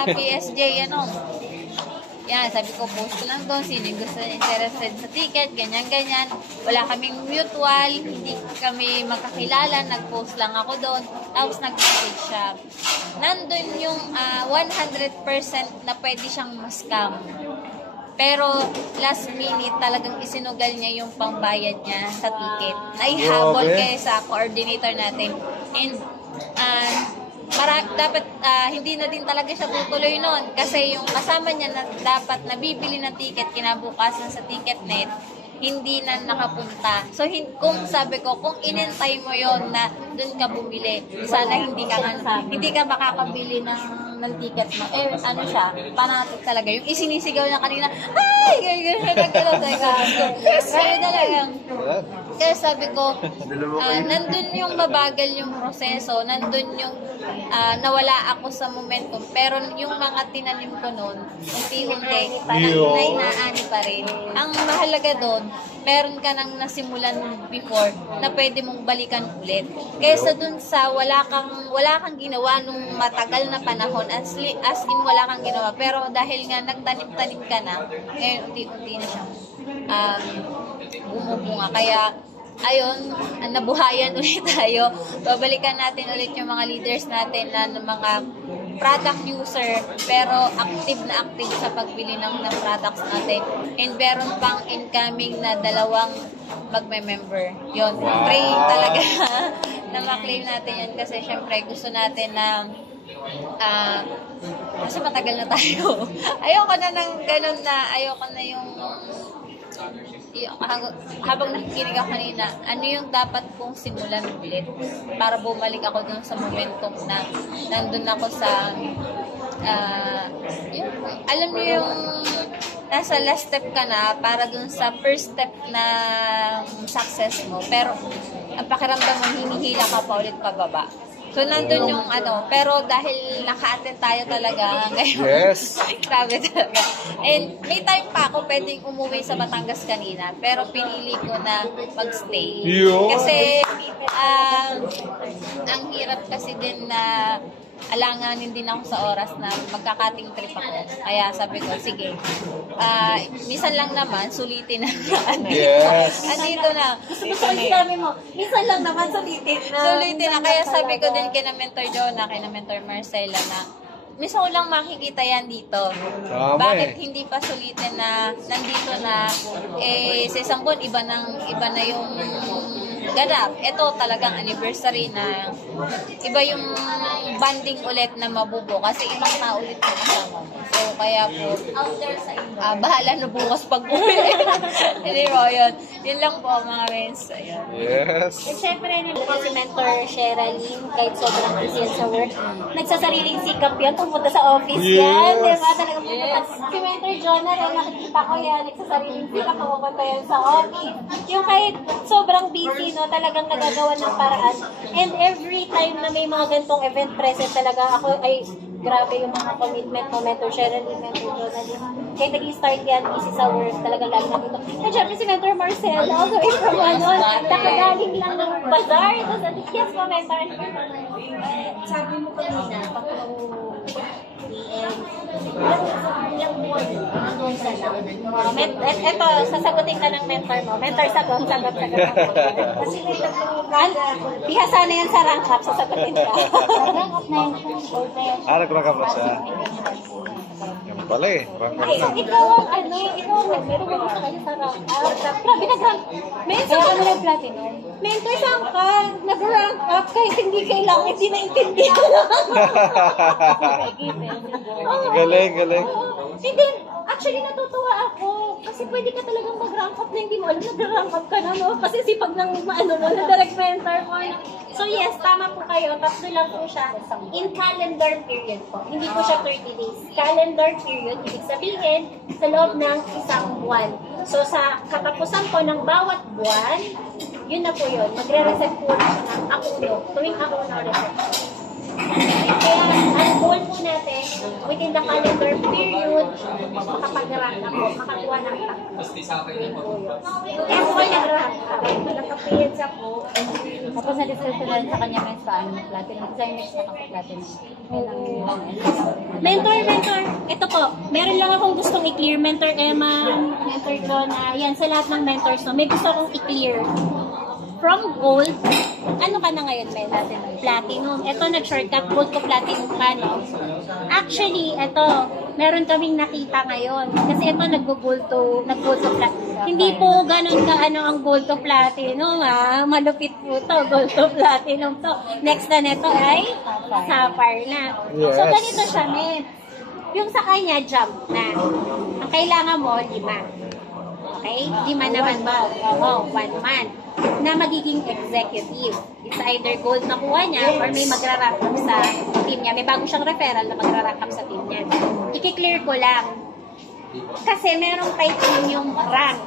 PSJ, yan, sabi ko, post ko lang doon, sino yung gusto interested sa ticket, ganyan-ganyan. Wala kaming mutual, hindi kami magkakilala, nag-post lang ako doon. Tapos nag-message siya. Nandun yung 100% na pwede siyang ma-scam. Pero last minute talagang isinugal niya yung pangbayad niya sa ticket. Naihabol kayo sa coordinator natin. And dapat hindi na din talaga siya tutuloy noon kasi yung kasama niya na dapat nabibili ng ticket kinabukasan sa Ticketnet hindi na nakapunta. So kung sabi ko, kung inintay mo yon na doon ka bumili, sana hindi ka makakabili ng ticket mo. Siya, panatik talaga. Yung isinisigaw niya kanina, ay! Nagkalaw talaga. Kaya sabi ko, nandun yung mabagal yung proseso, nandun yung nawala ako sa momentum. Pero yung mga tinanim ko noon, unti-unti, nainaani pa rin. Ang mahalaga doon, meron ka nang nasimulan before na pwede mong balikan ulit. Kaysa dun sa wala kang ginawa nung matagal na panahon, as in wala kang ginawa. Pero dahil nga nagtanim-tanim ka na, ngayon unti-unti na siyang bumubunga. Kaya ayun, nabuhayan ulit tayo. Babalikan natin ulit yung mga leaders natin na mga product user pero active sa pagbili ng products natin. And meron pang incoming na 2 magme-member. Yun, pray talaga na ma-claim natin yan kasi syempre gusto natin na kasi matagal na tayo. Ayoko na ng ganun na, ayoko na yung habang nakikinig ako kanina, ano yung dapat kong simulan ulit para bumalik ako dun sa momentum na nandun ako sa alam niyo yung nasa last step ka na para dun sa first step na success mo pero ang pakiramdam mo hinihila ka pa ulit pababa. So, nandun yung pero dahil naka-attend tayo talaga ngayon. Yes. Grabe talaga. And may time pa ako pwedeng umuwi sa Batangas kanina, pero pinili ko na mag-stay. Kasi, ang hirap kasi din na alanganin din ako sa oras na magkakating trip ako. Kaya sabi ko, sige, minsan lang naman, sulitin na. Andito na. Gusto ko sinabi mo, minsan lang naman sulitin na. Sulitin na. Kaya sabi ko din kina Mentor Jonah, kina Mentor Marcela na, minsan ko lang makikita yan dito. Bakit hindi pa sulitin na nandito na, sa isang buwan, iba na yung ganap. Ito talagang anniversary na iba yung banding ulit na mabubo kasi ibang tao ulit yung kasama mo. So, kaya po, bahala na bukas pag-uwi. Hindi mo, yun. Yun lang po, mga friends. Ayun. Yes. And syempre, si Mentor Sherilyn, kahit sobrang busy yan sa work, nagsasariling sikap yan, pumunta sa office yan. Diba? Talaga pumunta. Si Mentor Jonah, nakikita ko yan, nagsasariling sikap, pumunta yan sa office. Yung kahit sobrang busy, no, talagang nagagawa ng paraan. And every time na may mga gantong event present, talaga ako ay grabe yung mga commitment mo, Mentor Sherilyn, Mentor Jonah. Kaya nag-start yan, busy sa work, talagang lagi na dito. And syempre si Mentor Marcel, all the way from nakagaling lang ng bazaar. Tapos, yes po, Mentor. Sabi mo kanina, pag ilang buwan, doon sa lang. Ito, sasagutin ka ng mentor mo. Mentor, sagot. Kasi may bihasa na yan sa rank up, sasagutin ka. Rank up na yun. Nag-rank up na siya. Yan pala eh. Ikaw ang nagmeron mo sa kanya sa rank up. Grabe, nag-rank. Mentor ka na nag-platinum. Mentor, saan ka? Nag-rank up kahit hindi kailangan, hindi naintindihan. Galing. Hindi, Actually, natutuwa ako. Kasi pwede ka talagang mag-rank up na hindi mo alam nag-rank up ka na, no? Kasi sipag ng na direct mentor mo. No? So yes, tama po kayo. Tatlo lang po siya. In calendar period po. Hindi po siya 30 days. Calendar period, ibig sabihin, sa loob ng isang buwan. So sa katapusan po ng bawat buwan, yun na po yun. Magre-reset po siya ng akuno. Tuwing akuno reset. Kaya, ang goal po natin, within the calendar period, makapag-rank ako, makakuha ng top. Kaya po kayo nag-rank ako, nagka-periods ako. Tapos na-discuss ko sa kanya may paano na platinum. Kasi yung next nakaka-platinum. Mentor. Ito po, meron lang akong gustong i-clear. Mentor Emma, mentor ko na, yan, sa lahat ng mentors, no, may gusto akong i-clear. From gold, ano ka na ngayon, Mel? Platinum. Ito, nag-shortcut, gold to platinum ka, no? Actually, ito, meron kaming nakita ngayon. Kasi ito, nag-gold to platinum. Hindi po ganun ka, ang gold to platinum, ha? Malupit po to, gold to platinum to. Next na neto ay sapphire na. Yes. So, ganito siya, Mel. Yung sa kanya, jump na. Ang kailangan mo, 5. Okay? 5 naman ba? Oo, 1 month. Na magiging executive. It's either gold na kuha niya or may magra-rank up sa team niya. May bago siyang referral na magra-rank up sa team niya. I-clear ko lang. Kasi merong titanium rank.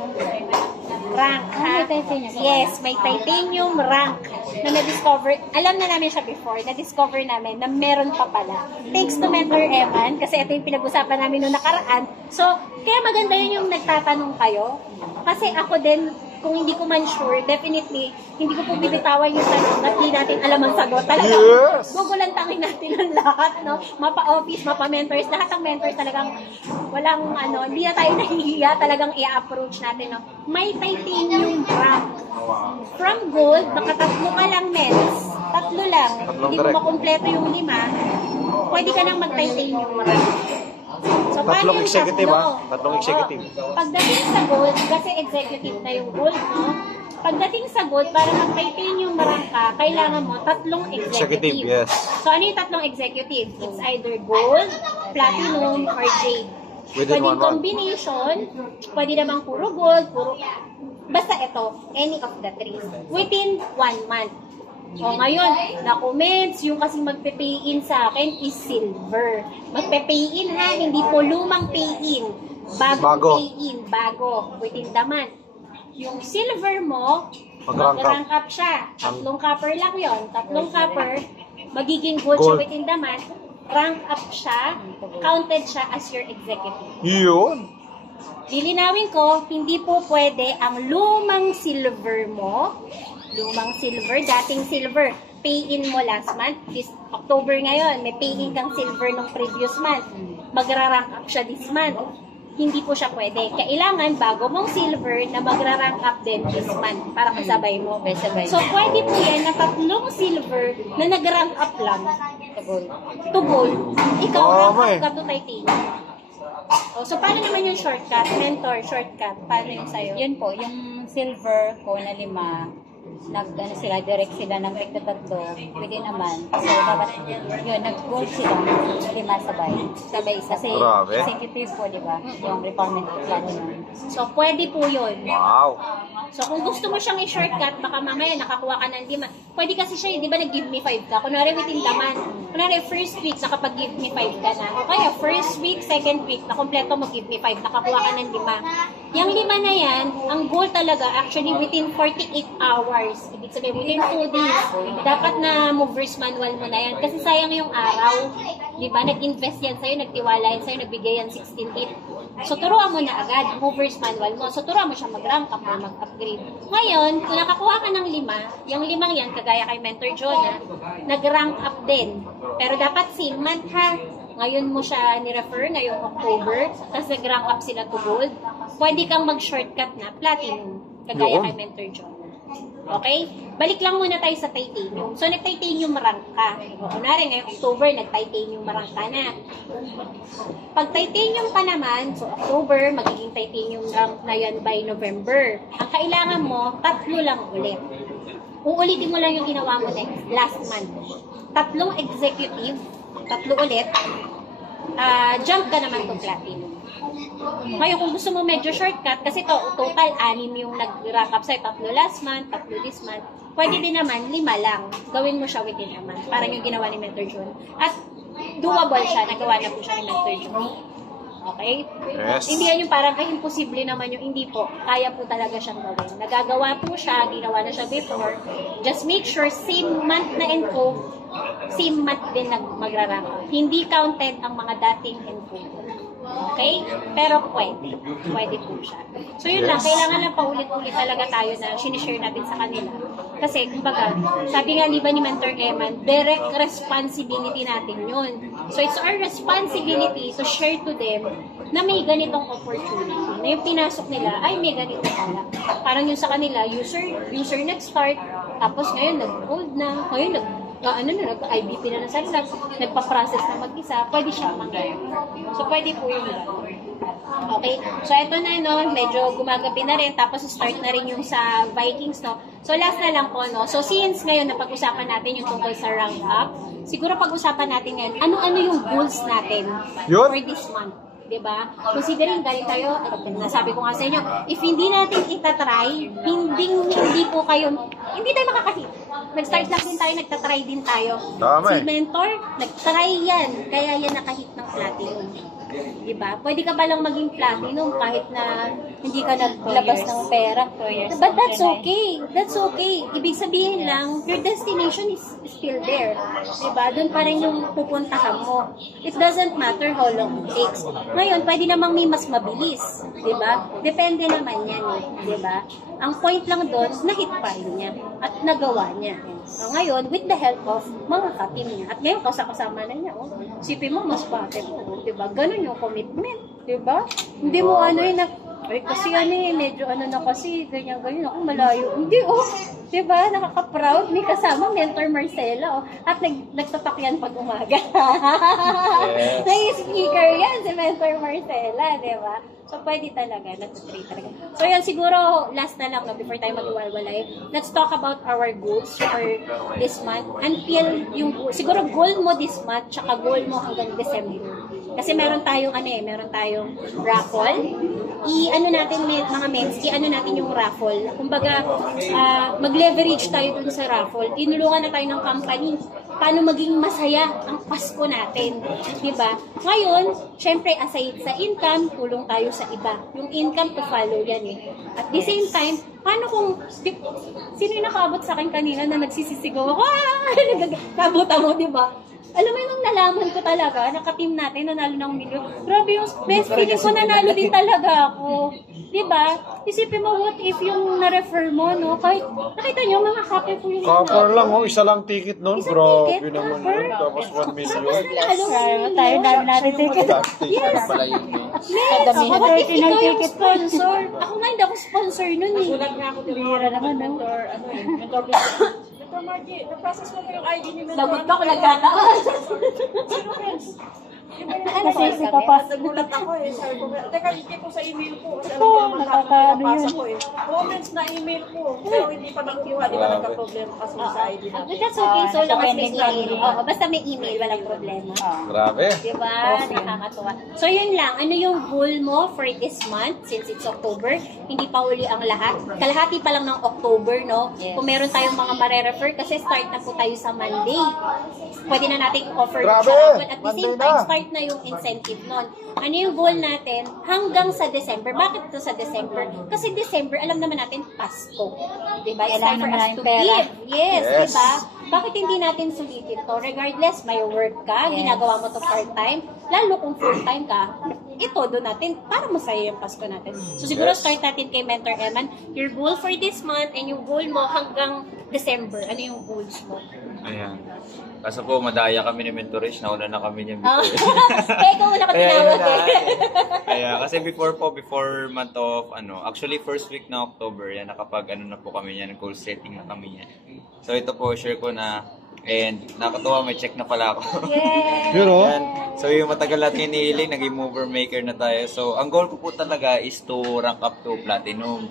Rank, ha? Yes, may titanium rank na na-discover. Alam na namin siya before. Na-discover namin na meron pa pala. Thanks to Mentor Eman, kasi ito yung pinag-usapan namin noong nakaraan. So, kaya maganda yun yung nagtatanong kayo. Kasi ako din, kung hindi ko man sure, definitely, hindi ko po bibitawan yung tanong at hindi natin alam ang sagot. Talagang, Yes! gugulantangin natin ang lahat, no? Mapa-office, mapa-mentors, lahat ng mentors talagang walang, hindi na tayo nahihiya, talagang i-approach natin, no? May titanium rank. From gold, baka 3 ka lang, mens. 3 lang. Hindi mo direct. makumpleto yung 5. Pwede ka nang mag-titanium rank. So, paano Tatlong yung executive, tatlo? ha? Tatlong executive. Oo. Pagdating sa gold, kasi executive na yung gold, no? Pagdating sa gold, para mag-titanium rank ka, kailangan mo 3 executive. Executive, yes. So, ano yung 3 executive? It's either gold, platinum, or jade. Within Pwede 1 month. combination, pwede namang puro gold, basta ito, any of the 3. Within 1 month. O ngayon, na-comments, yung kasing magpe-pay-in sa akin is silver. Magpe-pay-in ha, hindi po lumang pay-in. Bago. Pay-in, bago, within the month. Yung silver mo, Mag-rank up. mag-rank up siya. 3 copper lang yon, 3 copper, magiging gold siya Gold. within the month, rank up siya, counted siya as your executive. Yun. Lilinawin ko, hindi po pwede ang lumang silver mo, dating silver, pay-in mo last month, this October ngayon, may pay-in kang silver nung previous month, magra-rank up siya this month. Hindi po siya pwede. Kailangan bago mong silver na magra-rank up din this month para kasabay mo. So, pwede po yan na 3 silver na nag-rank up lang to gold. Ikaw, rank up ka to titanium. So, paano naman yung shortcut? Mentor, shortcut. Paano yung sa'yo? Yun po, yung silver ko na 5, direct sila ng tigtatlo, pwede naman. So, dapat, yun, nag-gold sila, 5 sabay. Kasi, Grabe. executive po, di ba? Yung requirement platinum. So, pwede po yun. Wow. So, kung gusto mo siyang i-shortcut, baka mamaya nakakuha ka ng 5. Pwede kasi siya, di ba, nag-give me 5 ka? Kunwari, within the month. Kunwari, first week, nakapag-give me 5 ka na. O kaya, first week, second week, nakompleto mo, give me 5, nakakuha ka ng 5. Yung 5 na yan, ang goal talaga, actually, within 48 hours. Ibig sabihin, within 2 days, dapat na movers manual mo na yan. Kasi sayang yung araw. Di ba? Nag-invest yan sa'yo, nagtiwala yan sa'yo, nagbigay yan 16-8. So, turuan mo na agad, movers manual mo. So, turuan mo siya mag-rank up na mag-upgrade. Ngayon, kung nakakuha ka ng 5, yung 5 yan, kagaya kay Mentor Jonah, nag-rank up din. Pero dapat same month ha. Ngayon mo siya ni-refer, ngayong October, tapos nag-rank up sila to gold. Pwede kang mag-shortcut na platinum, kagaya kay Mentor Jonah. Okay? Balik lang muna tayo sa titanium. So, nag-titanium rank ka. O, kunwari, ngayong October, nag-titanium rank ka na. Pag titanium ka naman, so October, magiging titanium rank na yan by November. Ang kailangan mo, 3 lang ulit. Uulitin mo lang yung ginawa mo last month. 3 executive, 3 ulit, jump ka naman to platinum. Ngayon, kung gusto mo medyo shortcut, kasi total 6 yung nag-rack up sa'yo, 3 last month, 3 this month, pwede din naman 5 lang. Gawin mo siya within a month. Parang yung ginawa ni Mentor June. At doable siya, nagawa na po siya ni Mentor June. Okay? Yes. Hindi yan yung parang ay imposible naman yung hindi po. Kaya po talaga siyang gawin. Nagagawa po siya, ginawa na siya before. Just make sure same month na encode, same month din magrarang. Hindi counted ang mga dating encode. Okay? Pero pwede. Pwede po siya. So yun lang, kailangan lang paulit-ulit talaga tayo na sinishare natin sa kanila. Kasi, kumbaga, sabi nga ni Mentor Eman, direct responsibility natin yun. So it's our responsibility to share to them na may ganitong opportunity. Na yung pinasok nila, ay may ganito pala. Parang yung sa kanila, user nag-start, tapos ngayon nag-hold na, ngayon nag-IBP na sa lab, nagpa-process na mag-isa, pwede siyang mangyari. So, pwede po yung okay? So, eto na, no, medyo gumagabi na rin, tapos start na rin yung sa Vikings, no. So, last na lang po, no. So, since ngayon napag-usapan natin yung tungkol sa rank up, siguro pag-usapan natin ngayon, ano-ano yung goals natin Yun. for this month. Diba? Considering galing tayo, nasabi ko nga sa inyo, if hindi natin itatry, hindi po kayo, hindi tayo makakahit. Nag-start lang din tayo, nagtatry din tayo. Tama Si Mentor, nag-try yan, kaya yan nakahit ng platinum. Diba? Pwede ka ba lang maging platinum kahit na hindi ka naglabas ng pera? But that's okay. That's okay. Ibig sabihin lang, your destination is still there. Diba? Doon pa rin yung pupuntahan mo. It doesn't matter how long it takes. Ngayon, pwede namang may mas mabilis. Diba? Depende naman yan. Diba? Ang point lang doon, na-hit pa rin niya. At nagawa niya. So, ngayon, with the help of mga katim niya. At ngayon, kasama na niya. Oh. Sipin mo, mas bate mo. Diba? Ganun yung commitment. Diba? Hindi mo ay kasi medyo na kasi, ganyan. Ako malayo. Hindi, diba? Nakaka-proud. May kasama, Mentor Marcela, At nagtatak yan pag umaga. Yes. Nai-speaker yan, si Mentor Marcela, diba? So, pwede talaga. Nag-try talaga. So, yan, siguro, last na lang, no, before tayo mag-iwalwalay, let's talk about our goals for this month. Until siguro goal mo this month, tsaka goal mo hanggang December. Kasi meron tayong raffle. Natin, mga mens, natin yung raffle. Kumbaga, mag-leverage tayo dun sa raffle. Inulungan na tayo ng company. Paano maging masaya ang Pasko natin. Diba? Ngayon, syempre, aside sa income, tulong tayo sa iba. Yung income to follow yan At the same time, paano kung, sino yung nakaabot sa akin kanina na nagsisisigaw ako? Nabuta mo, diba? Alam mo yung nalaman ko talaga, naka-team natin, nanalo ng milyon. Grabe yung best feeling ko, nanalo din talaga ako. Diba? Isipin mo, what if yung na-refer mo, no? Kahit, nakita nyo, mga couple po yung Copper lang, isang ticket nun. Isang Grabe ticket, naman copper. yun. Tapos 1 million. Tayo dami natin ticket. Yes. Yes. What if ikaw yung sponsor? Ako nga, hindi ako sponsor nun Gulat nga ako din. Bira naman, no? Mentor Margie, na-process mo yung ID ni Mentor. Lagot ako, nagkataon. Sino, friends? Kasi si Papa. Nagulat ako Sabi ko, teka, hindi ko sa email ko. Kasi alam ko naman nakapasa ko Comments na email ko. Pero hindi pa nakuha. Di ba nagka-problema kasi sa ID natin. But that's okay, so long as may email. Basta may email, walang problema. Grabe. Diba? Nakakatuwa. So, yun lang. Ano yung goal mo for this month since it's October? Hindi pa uli ang lahat. Kalahati pa lang ng October, no? Kung meron tayong mga mare-refer kasi start na po tayo sa Monday. Pwede na natin offer Grabe! sa at the Monday same na. time, start na yung incentive nun. Ano yung goal natin hanggang sa December? Bakit ito sa December? Kasi December, alam naman natin, Pasko. Diba? It's time for us to give. Yes, Yes. diba? Bakit hindi natin sulitin to? Regardless, may work ka, ginagawa mo to part-time, lalo kung full-time ka, ito doon natin, para masaya yung Pasko natin. So siguro start natin kay Mentor Eman, your goal for this month and yung goal mo hanggang December. Ano yung goals mo? Ayan. Kaso po, madaya kami ni Mentorish. Nauna na kami niya Ah. before. Kaya ikaw wala ka tinawag Kasi before month of, actually first week na October, yan, nakapag, na po kami yan, goal setting na kami yan. So ito po, share ko na, and nakatuwa, may check na pala ako. Yes. Yun Yan. So yung matagal natin hinihiling, naging mover maker na tayo. So ang goal ko po talaga is to rank up to platinum.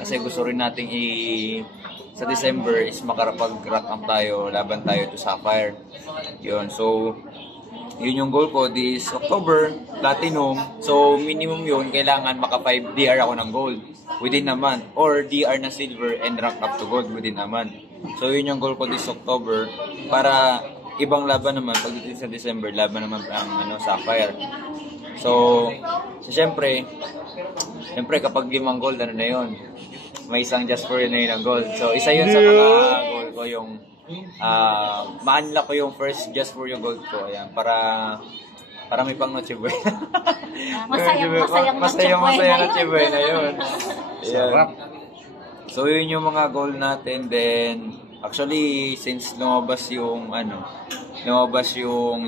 Kasi gusto rin nating sa December is makarapag-rank up tayo, laban tayo to Sapphire. Yun. So Yun yung goal ko this October, platinum. So, minimum yun, kailangan maka 5 DR ako ng gold within a month. Or DR na silver and rank up to gold within a month. So, yun yung goal ko this October. Para ibang laban naman, pagdating sa December, laban naman ang Sapphire. So siyempre kapag 5 gold, ano na yun? May isang just for yun na yun ang gold. So, isa yun sa mga goal ko yung ma-unlock ko yung first just for yung gold ko. Ayan, para may pang Noche Buena. masayang Noche Buena yun. Ayan. So, yun yung mga goal natin. Then, actually, since lumabas yung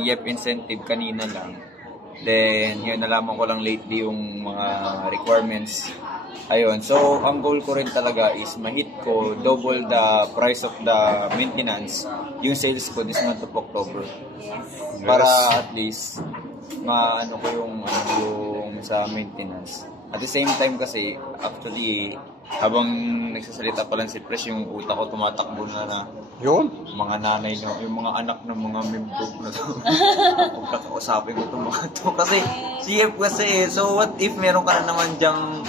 YEP incentive kanina lang, then, yun, nalaman ko lang lately yung mga requirements. Ayun. So, ang goal ko rin talaga is ma-hit ko double the price of the maintenance yung sales ko this month of October. Para at least, maano ko yung sa maintenance. At the same time kasi, actually, habang nagsasalita pa lang si Pres, yung utak ko tumatakbo na Yun? mga nanay, no, yung mga anak ng mga membro na to. Kung kakausapin ko itong mga to. Kasi, CF kasi so what if meron ka na naman dyang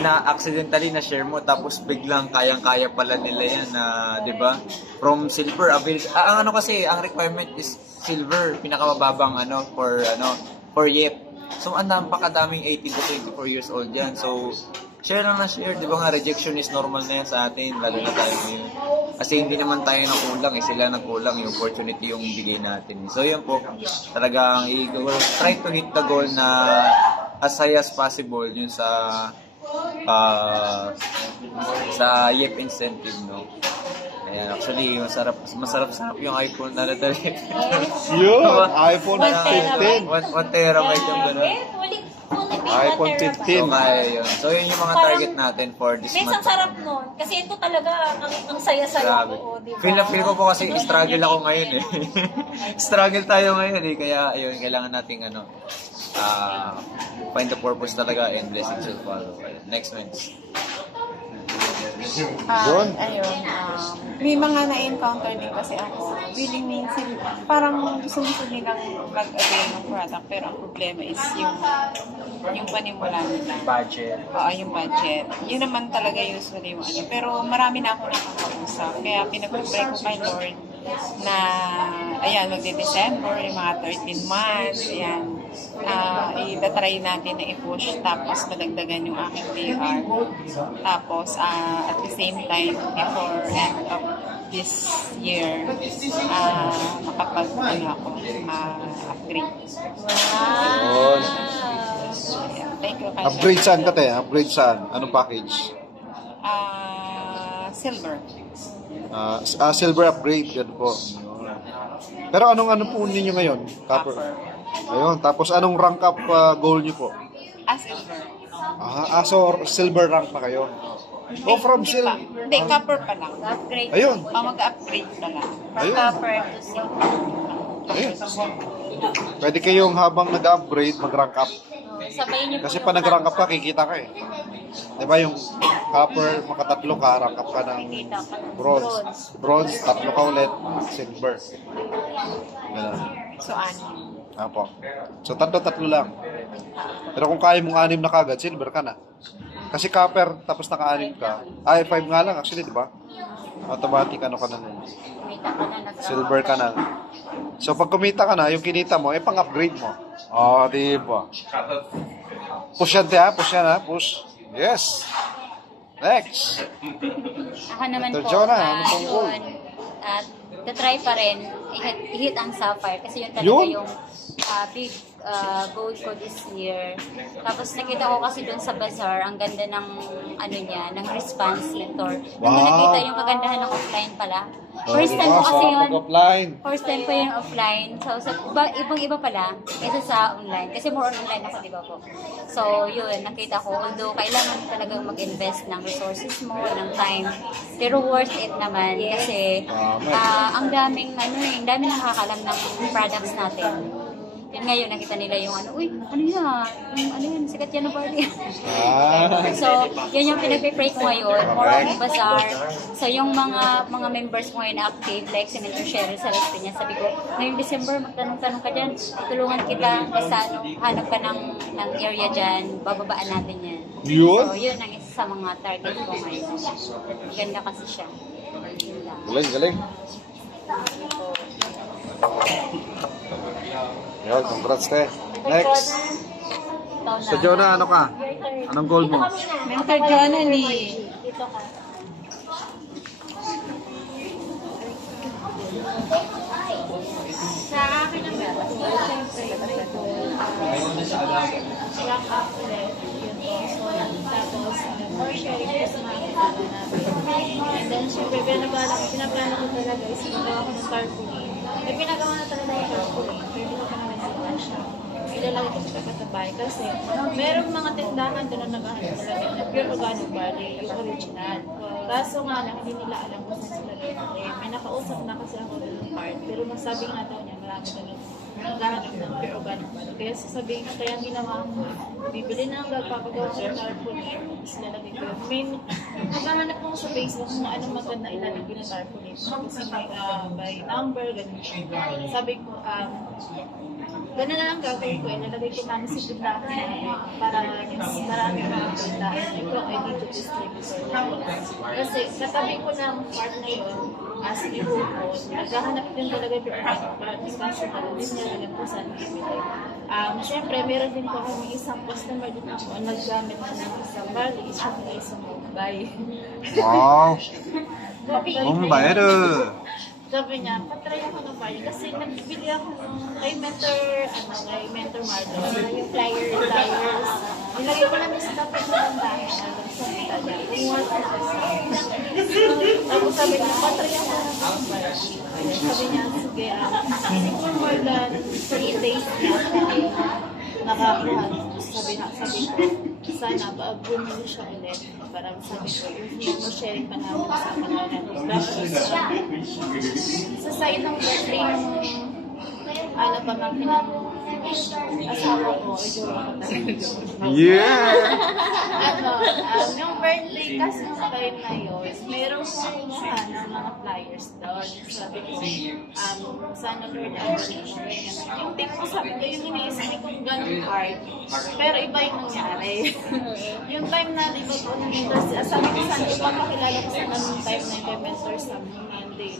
na accidentally na share mo tapos biglang kayang-kaya pala nila yan na, di ba? From silver, ang kasi, ang requirement is silver, pinakamababang for YEP. So, napakadaming 18 to 24 years old yan. So, share lang na share. Di ba nga, rejection is normal na yan sa atin, lalo na tayo ngayon. Kasi hindi naman tayo nakulang, sila nagkulang, yung opportunity yung bigay natin. So, yan po, talagang try to hit the goal na as high as possible yun sa YEP incentive, no? Ayan, actually, masarap yung iPhone na nadali. Yun, iPhone 15. 1 terabyte yung gano'n. iPhone 15. So, kaya yun. So, yun yung mga target natin for this Guys, month. ang sarap nun. Kasi ito talaga, ang saya-saya Grabe. ko, di ba? Feel ko po kasi struggle ako ngayon eh. Struggle tayo ngayon eh. Kaya, ayun, kailangan nating find the purpose talaga and blessings will follow. Next month. Yun. May mga na-encounter din kasi ako. Feeling minsan, parang gusto nilang mag-avail ng product, pero ang problema is yung panimula nila. Budget. Oo, yung budget. Yun naman talaga usually yung Pero marami na ako nakakausap. Kaya pinag-pray ko kay Lord na, ayan, magde-December, yung mga 13 months, ayan, itatry natin na i-push, tapos madagdagan yung aking PR. Tapos, at the same time, before end of this year, makapag-upgrade. Yun. Ayan, thank you. Kay Upgrade Lord. saan ka, te? Upgrade saan? Anong package? Silver. Silver upgrade, yan po. Pero anong po ninyo ngayon? Copper. Ayun, tapos anong rank up goal nyo po? Silver. So silver rank na kayo. From silver. Hindi, copper pa lang. Upgrade. Ayun. Mag-upgrade pa lang. Ayun. Copper to silver. Ayun. Pwede kayong habang nag-upgrade, mag-rank up. Sabayin niyo po Kasi yung pa nag-rank up ka, kikita ka eh. Diba yung copper, makatatlo ka, rank up ka ng bronze, tatlo ka ulit, silver. Ganun. So, anim. Apo. So, tatlo lang. Pero kung kaya mong 6 na kagad, silver ka na. Kasi copper, tapos naka-6 ka. 5 nga lang actually, di ba? Automatic ka na nun. Silver ka na. So, pag kumita ka na, yung kinita mo, pang-upgrade mo. Di ba? Push yan, push yan, push. Yes. Next. Ako naman Dr. po, Jonah, ano pong goal? try pa rin i-hit ang Sapphire kasi yun talaga Yun? yung big goal ko this year. Tapos nakita ko kasi doon sa bazaar, ang ganda ng ng response letter. Wow. Nakita yung kagandahan ng offline pala. First time ko kasi yun. First time ko yung offline. So, ibang-iba pala kaysa sa online. Kasi more on online ako, di ba po? So, yun, nakita ko. Although, kailangan talagang mag-invest ng resources mo, ng time. Pero worth it naman kasi ang daming nakakalam ng products natin. ngayon nakita nila yung ano, uy, ano yan? Yung, ano yan, sikat yan na party. Ah. So, yun yung pinagpipray ko ngayon, more on bazaar. So, yung mga members ko ngayon active, like si Mentor Cheryl Celeste niya, sabi ko, ngayong December, magtanong-tanong ka dyan, tulungan kita, basta ano, hanap ka ng area dyan, bababaan natin yan. Yun? So, yun ang isa sa mga target ko ngayon. Ganda kasi siya. Yun lang. Galing, galing. Yun, congrats te. Next. Ikaw Sa na. Jonah, ano ka? Anong goal mo? Mentor Jonah ni. Dito ka. Sa akin ang meron. Siyempre, may goal. Rock up ulit. Yun po. So, tapos, more sharing ko sa mga kasama namin. And then, siyempre, pinaplano ko talaga is magawa ko ng tarpaulin. May pinagawa na talaga yung tarpaulin. Pero hindi ko pa naman siya siya. Ilalagay ko sa katabay kasi merong mga tindahan doon na naghahanap talaga na pure organic barley, yung original. Kaso nga lang, hindi nila alam kung saan sila bibili. May nakausap na kasi ako doon ng part, pero masabi nga daw niya, marami doon naghahanap ng pure organic barley. Kaya sasabihin, kaya ang ginawa ko, bibili na ang papagawa ko ng tarpaulin, tapos ilalagay ko. May naghahanap ko sa Facebook kung anong maganda ilalagay ng tarpaulin. Kasi by number, ganun. Sabi ko, ganun na lang gagawin ko, ilalagay ko namin sa tindahan namin para mas marami mga tindahan. Ito ay dito distributor. Kasi katabi ko ng part na yun, as before ko, naghahanap din talaga yung para discussion na din niya talaga po saan bibili. Siyempre, meron din po kami isang customer din ako naggamit na ng isang barley, isang na isang Mumbai. Wow. Mumbai Sabi niya, patry ako ng barley kasi nagbili ako kay Mentor Marlo, yung flyers. Nilagay ko namin sa dapat na bandahan, sa kita niya. Umuha ko na tapos sabi niya, patry ako ng barley. Sabi niya, sige, siguro more than 3 days na nakakuha. Sabi ko, sana bumili siya ulit. Parang sabi ko, yung sharing pa namin sa kanila. Sa side ng birthday ng pamangkin ng asawa ko, jowa ko talaga. Yeah! Yung birthday kasi ng time na yun, merong kumuha ng mga flyers doon. Sabi ko, sana Lord, yung tip ko sabi ko, yung iniisip ko kung gano'ng hard. Pero iba yung nangyari. Yung time na, di ba po, sabi ko sana, ipapakilala ko sa ganung time na yung mentor sa Monday.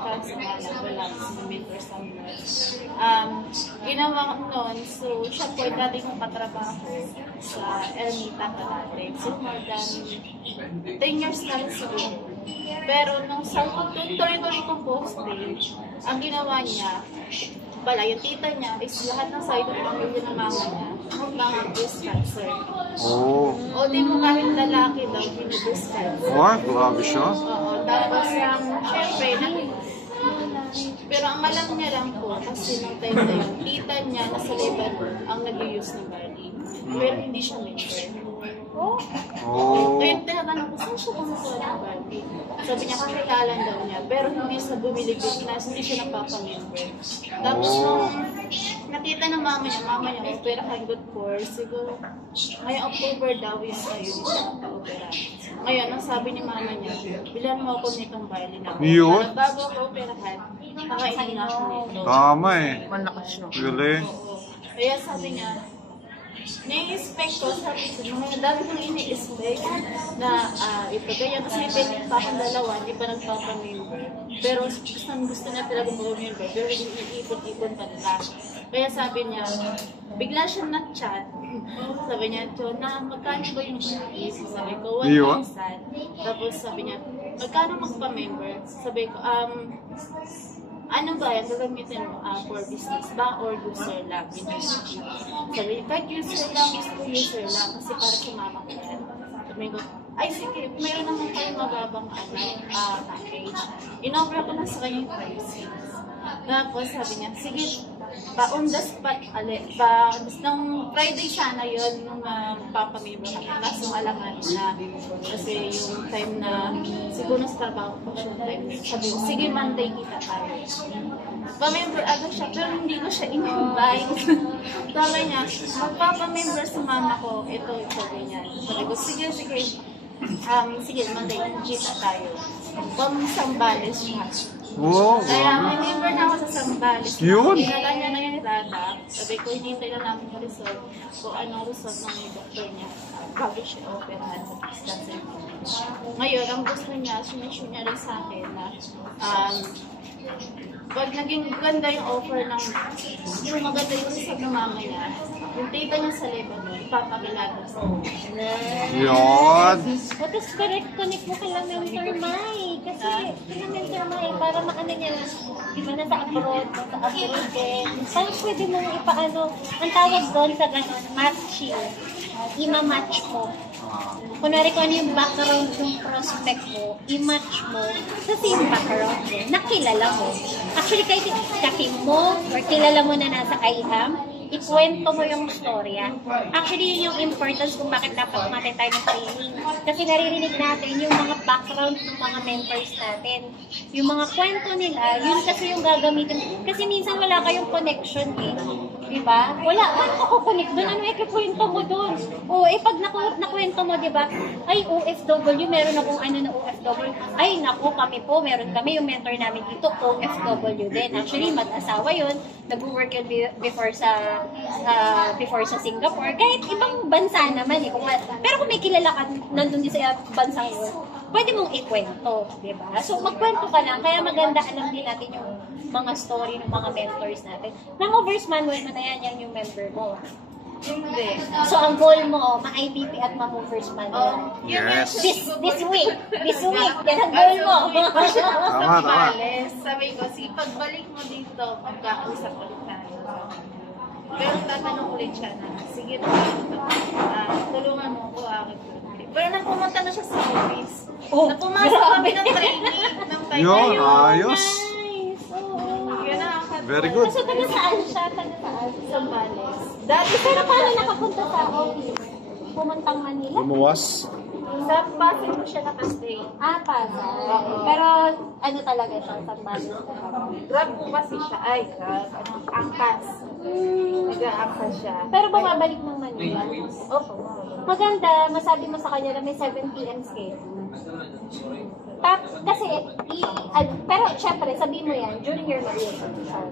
Kasi nga lang, wala si mentor sa ginawa ko noon, so siya po ay dati kong katrabaho sa Ermita Calate. So more than 10 years na rin siguro. Pero nung tuloy-tuloy kong posting, ang ginawa niya, yung tita niya is lahat ng side of pamilya ng mama niya, mga breast cancer. Oh. O di mo kahit lalaki daw, breast cancer. What? Grabe siya. Oo, tapos syempre, pero ang alam niya lang po, kasi nung time na yun, tita niya nasa Lebanon ang nag-use ng barley. Pero hindi siya member. Oh. Kaya tinatanong ko, saan siya kumukuha ng barley? Sabi niya, kakilala daw niya, pero hindi sa bumili business, hindi siya nagpapamember. Tapos nung nakita ng mama niya, opera kay good for, siguro, ngayong October daw yung kayo, opera. Ngayon, ang sabi ni mama niya, bilan mo ako nitong barley na ako. Yun? Bago ako operahan, kakainin ako nito. Tama eh. Malakas siya. Galing. Kaya sabi niya, na-expect ko, sabi ko, mga dami kong ini-expect na ito. Kaya kasi may pa akong dalawa, hindi pa nagpapamember. Pero gusto niya talaga mag-member, pero iipon-ipon pa nila. Kaya sabi niya, bigla siya na-chat. Sabi niya, na magkano ba yung isip? Sabi ko, 1,000. Tapos sabi niya, magkano magpa-member? Sabi ko, ano ba yan? Gagamitin mo for business ba or user lang? Sabi niya, kahit user lang, gusto user lang kasi para sumama ko yan. Sabi ko, ay sige, mayroon naman kayong mababang package. Inoffer ko na sa kanya yung prices. Tapos sabi niya, sige, on the spot, nung Friday sana yun, nung papamimbo kami. Kaso alam natin na, kasi yung time na, siguro sa trabaho ko siya time, sabi ko, sige, Monday kita tayo. Pamember agad siya, pero hindi ko siya in-invite. Sabi niya, magpapamember sa mama ko, ito, ganyan. Sabi ko, sige, sige, Monday, kita tayo. Sambales siya. Oo, Kaya may member na ako sa Sambales. Yun. Dinala niya na yung data. Sabi ko, hinintay lang namin yung result. Kung anong result ng doktor niya. Bago siya operahan sa Pistase. Ngayon, ang gusto niya, sinisyo niya rin sa akin na pag naging ganda yung offer ng yung maganda yung result ng mama niya, yung tita niya sa Lebanon, ipapakilala sa Yun. Tapos connect mo kay Mentor Mai. Kasi kay Mentor Mai, para maano niya, iba na sa abroad din. Parang pwede mong ipaano, ang tawag doon sa gano'n, matching. Ima-match mo. Kunwari kung ano yung background ng prospect mo, i-match mo sa same background mo, nakilala mo. Actually, kahit katim mo, or kilala mo na nasa IHAM, ikwento mo yung storya. Actually, yun yung importance kung bakit dapat umattend tayo ng training. Kasi naririnig natin yung mga background ng mga mentors natin. Yung mga kwento nila, yun kasi yung gagamitin. Kasi minsan wala kayong connection eh. Diba? Wala, paano ako connect doon? Ano ikikwento mo doon? O, pag nakwento mo, diba? Ay, OFW, meron akong ano na OFW. Ay, naku, meron kami yung mentor namin dito, OFW din. Actually, mag-asawa yun. Nag-work yun before sa Singapore. Kahit ibang bansa naman eh. Pero kung may kilala ka nandun din sa bansang yun, pwede mong ikwento, di ba? So, magkwento ka lang. Kaya maganda alam din natin yung mga story ng mga mentors natin. Mangovers Manual mo na yan yung member mo. Hindi. So, ang goal mo, ma-IPP at ma-movers Manual. Yes. This week, yan ang goal mo. Tama. Sambales. Sabi ko, sige, pagbalik mo dito, magkausap ulit tayo. Pero tatanong ulit siya na, sige na, tulungan mo ako, pero nang pumunta na siya sa office. Napumasok kami ng training ng time. Yun, ayos. Nice. Oo. Yun nakakatawa. Very good. So, taga saan siya? Taga saan? Sambales. Dati Pero paano nakapunta sa office? Pumuntang Manila? Lumuwas. sa Pasig mo siya nakastay. Pasay. Pero ano talaga siya? Sambales talaga. Grab po kasi siya. Ay, grab. Angkas. Nag-aangkas siya. Pero bumabalik ng Manila. Opo. Maganda, masabi mo sa kanya na may 7 p.m. schedule. Kasi, pero syempre, sabihin mo yan during your orientation.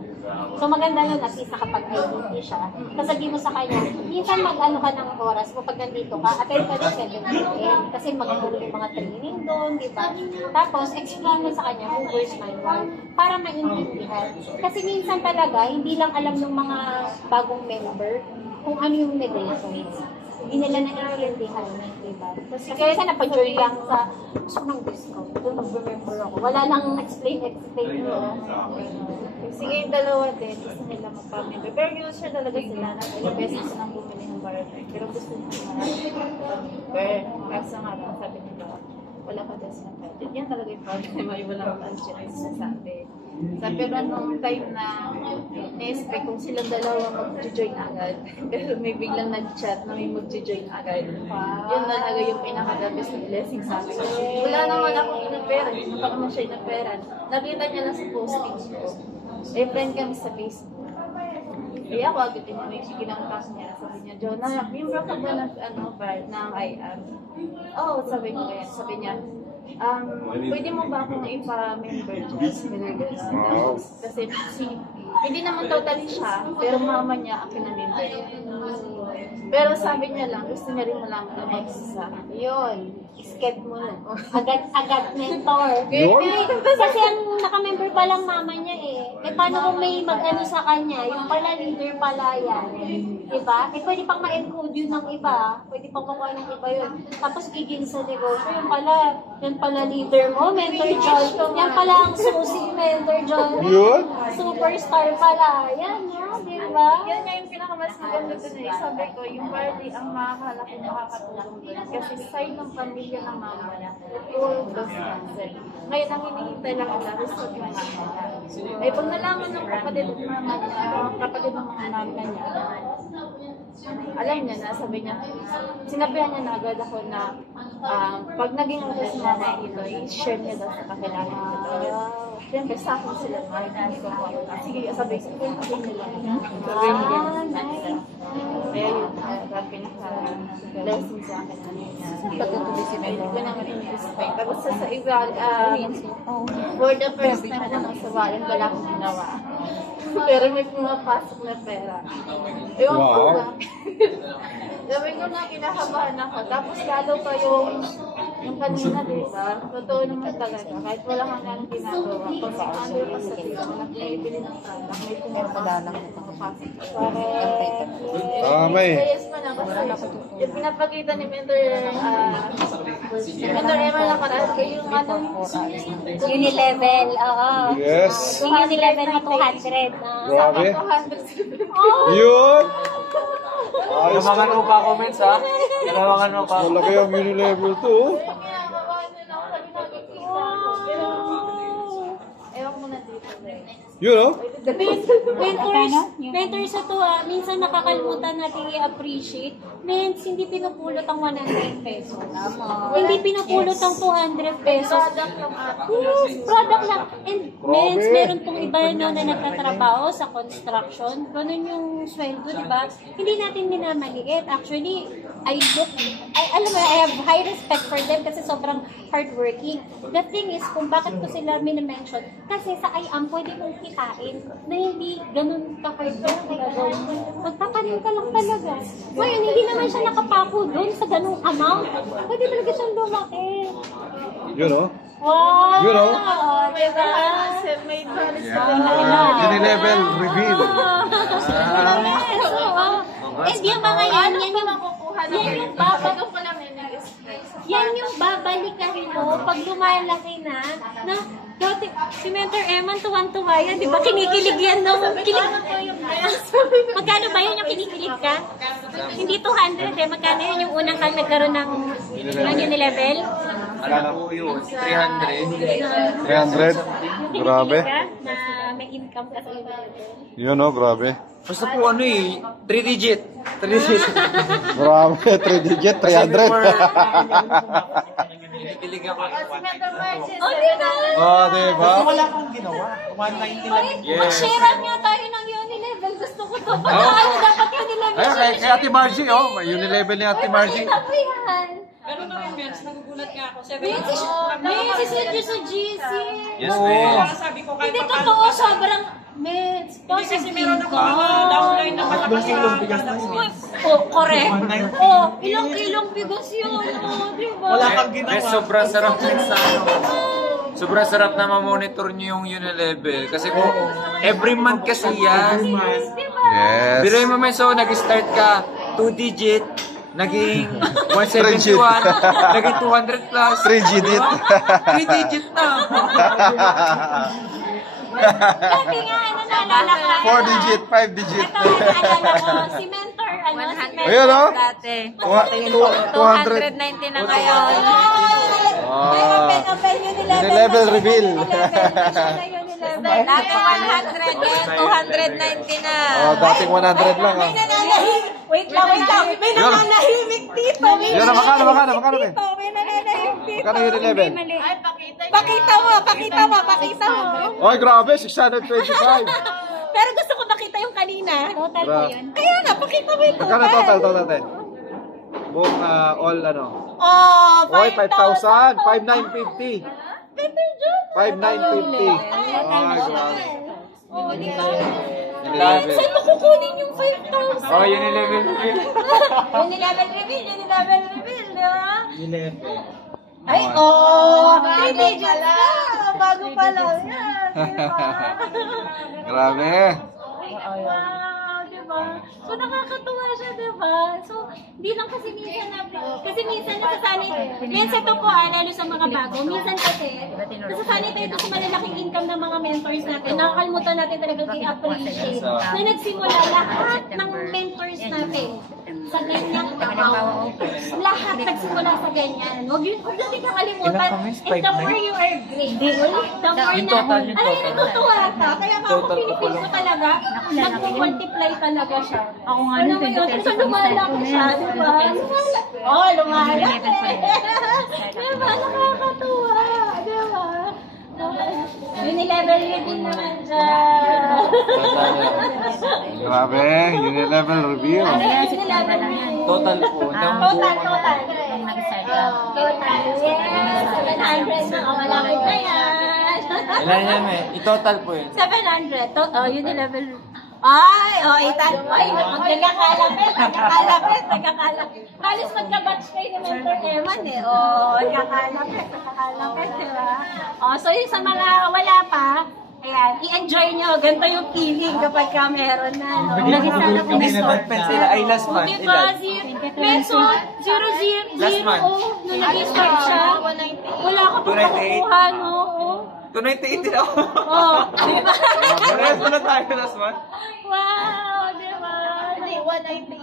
So maganda nun, at least nakapag-IDT siya. Tapos sabihin mo sa kanya, minsan mag-ano ka ng oras mo pag nandito ka, attend ka ng 7 p.m. Kasi magtuloy yung mga training doon, di ba? Tapos, explain mo sa kanya kung first manual para maintindihan. Kasi minsan talaga, hindi lang alam ng mga bagong member kung ano yung negotiations. Hindi nila naiintindihan, diba? Kasi kaya napag-join lang sa gusto ng discount. Doon mag-remember ako. Wala nang explain nila. Sige, yung dalawa din. Gusto nila magpamember. Pero usual talaga sila na ilang beses silang bumili ng barangay. Pero gusto nila pero kaso nga lang, sabi nila, wala ka daw silang budget. Yan talaga yung problema. Yung walang budget na sinasabi. Pero nung time na na-expect kung silang dalawa mag-join agad. Pero may biglang nag-chat na may mag-join agad. Yun talaga yung pinaka-the best na blessing sa akin. Wala naman akong inaperan. Hindi pa naman siya inaperan. Nakita niya lang sa posting ko. Friend kami sa Facebook. Kaya ako agad din may kinangkas niya. Sabi niya, Jonah, member ka ba ng IR? Oo, sabi ko yan. Sabi niya, pwede mo ba akong ipa-member dyan? Kasi hindi naman totally siya, pero mama niya ang pinamember niya. Pero sabi niya lang, gusto niya rin lang mag-isa. Yun. Sked mo na. Agad mentor. Yun. Kasi ang nakamember pa lang mama niya eh. Paano kung may mag-ano sa kanya? Yung pala leader pala yan. Diba? Pwede pang ma-encode yun ng iba. Pwede pang makuha ng iba yun. Tapos gigil sa negosyo. Yan pala leader mo, Mentor John. Yan pala ang susi, Mentor John. Yun. Superstar pala. Yan, no? Diba? Yan nga yung pinakamas maganda dun eh. Sabi ko, yung barley ang makakalaking makakatulong dun. Kasi side ng pamilya ng mama niya, all those cancer. Ngayon, ang hinihintay lang ang result ng mama niya. Ay, pag nalaman ng kapatid ng mga mama niya, alam niya na, sabi niya, sinabihan niya na agad ako na pag naging okay si mama ito, i-share niya daw sa kanila. Siyempre, sa akin sila hindi ko ako. Sige, sabi ko nila. Kaya yun, pinaka-blessing sa akin. Patutuloy si Hindi Melo. ko naman in-respect. Tapos sa iba, for the first time na sa bayan, wala akong ginawa. Pero may pumapasok na pera. Ewan ko Wow. ba? Sabi ko na, kinakabahan ako. Tapos lalo pa yung kanina, diba? Totoo naman talaga. Kahit wala kang ganang ginagawa. Pag may ano ka sa dito, nagbibili ng product, may pumapasok. Tama eh. Yes pa na kasi yung pinapakita ni Mentor Emma na karaan ko yung ano Unilevel, oo. Yes. Yung Unilevel na 200. Grabe. 200. Yun. Yung mga no pa comments ha? Yung mga no pa. Malaki ang Unilevel to. oh. Ewan ko na dito. Yun oh. Mentors sa to minsan nakakalimutan natin i-appreciate. Mens, hindi pinupulot ang 100 pesos. Hindi pinupulot ang 200 pesos. Yes, product lang. And mens, meron pong iba no, na nagtatrabaho sa construction. Ganun yung sweldo, di ba? Hindi natin minamaliit. Actually, alam mo, I have high respect for them kasi sobrang hardworking. The thing is, kung bakit ko sila minimension, kasi sa IAM, pwede mong kitain na hindi ganun ka-hard work na gagawin mo. Magpapanin ka lang talaga. Ngayon, hindi naman siya nakapako doon sa ganung amount. Pwede talaga siyang lumaki. Yun oh. Wow! Yun oh. Diba? Self-made Paris na Unilevel reveal. And yung mga yan yung makukuha na. yan yung babalik ko lang yan yung babalikahin mo pag lumalaki na dati, si Mentor Eman tuwang-tuwa yan, di ba? Kinikilig yan nung magkano ba yun yung kinikilig ka? Hindi 200 magkano yun yung unang kang nagkaroon ng Unilevel? Alam ko yun, 300. 300. Grabe. Na may income ka sa Unilevel. Yun oh, grabe. Basta po ano eh, 3 digit. 3 digit. Grabe, 3 digit, 300. Pinipilig ako. Oh, di ba? Oh, diba? Wala akong ginawa. 190 lang. Mag-share nga tayo ng Unilevel. Gusto ko to. Pagkaano dapat Unilevel? Ayun, kay Ate Margie, oh. May Unilevel ni Ate Margie. Pakita mo yan. Pero na rin, Mens, nagugulat nga ako. May si sa GC. Yes, ma'am. Sabi ko kahit Hindi pa totoo, sobrang meds. Hindi kasi meron ako downline na malakas sa Oh, correct. Oh, ilang kilong bigas yun. Oh, diba? Wala kang ginawa. Sobrang sarap din sa ano. Sobrang sarap na ma-monitor nyo yung Unilevel. Kasi po, every month kasi yan. Yes. Pero yung moment, so nag-start ka, 2 digit, naging 171, naging 200 plus. 3 digit. 3 digit na. Dati nga, naalala ka. 4 digit, 5 digit. Ito, naalala ko. Si Mentor, si Mentor. Ayun oh. Dati. 200. 290 na ngayon. Open Unilevel reveal. Dati 100 ngayon, 290 na. Oh, dating 100 lang ah. Wait lang. May nananahimik dito. Yun, makano, eh. May nananahimik dito. Magkano Unilevel? Pakita mo. Oy, grabe, 625. Pero gusto ko makita yung kanina. Total Bra. yun. Kaya nga, pakita mo yung Magkano total natin? Buong all ano? Oh, Oy, 5,000. 5,950. 5,950. Ay, grabe. Oh, di ba? Unilevel. Saan mo kukunin yung 5,000? Oh, Unilevel reveal. Unilevel reveal, di ba? Unilevel. Ay, oh! 3 digits na! Bago pa lang yan, di ba? Grabe. Wow, di ba? So, nakakatuwa siya, di ba? So, di lang kasi minsan nasasanay, minsan to po, lalo sa mga bago, minsan kasi, nasasanay tayo sa malalaking income ng mga mentors natin, nakakalimutan natin talaga i-appreciate na nagsimula lahat ng mentors natin sa ganyang amount. Lahat nagsimula sa ganyan. Huwag natin kakalimutan. And the more you are grateful, the more na, natutuwa ka. Kaya nga ako pinipil ko talaga, nag-multiply talaga siya. Ako nga nung so lumalaki siya, diba? Oh, lumalaki. Diba? Nakakatuwa. Diba? Unilevel reveal naman siya. Grabe, unilevel reveal. Unilevel reveal. Total po. Total. Total, yes. 700 na. Malapit na yan. Ilan yan eh? I-total po yun. 700. Unilevel. Ay, nagkakalapit. Halos magka-batch kayo ni Mentor Eman eh. Nagkakalapit, diba? So yung sa mga wala pa, ayan, i-enjoy nyo. Ganito yung feeling kapag ka meron na. Lagi sana kung Sila ay last month. diba? Peso, 0. Last month. Nung nag-start siya, wala ka pa makukuha, no? 298 din ako. Diba? Parehas mo na tayo last month. Wow, diba? Hindi, 198.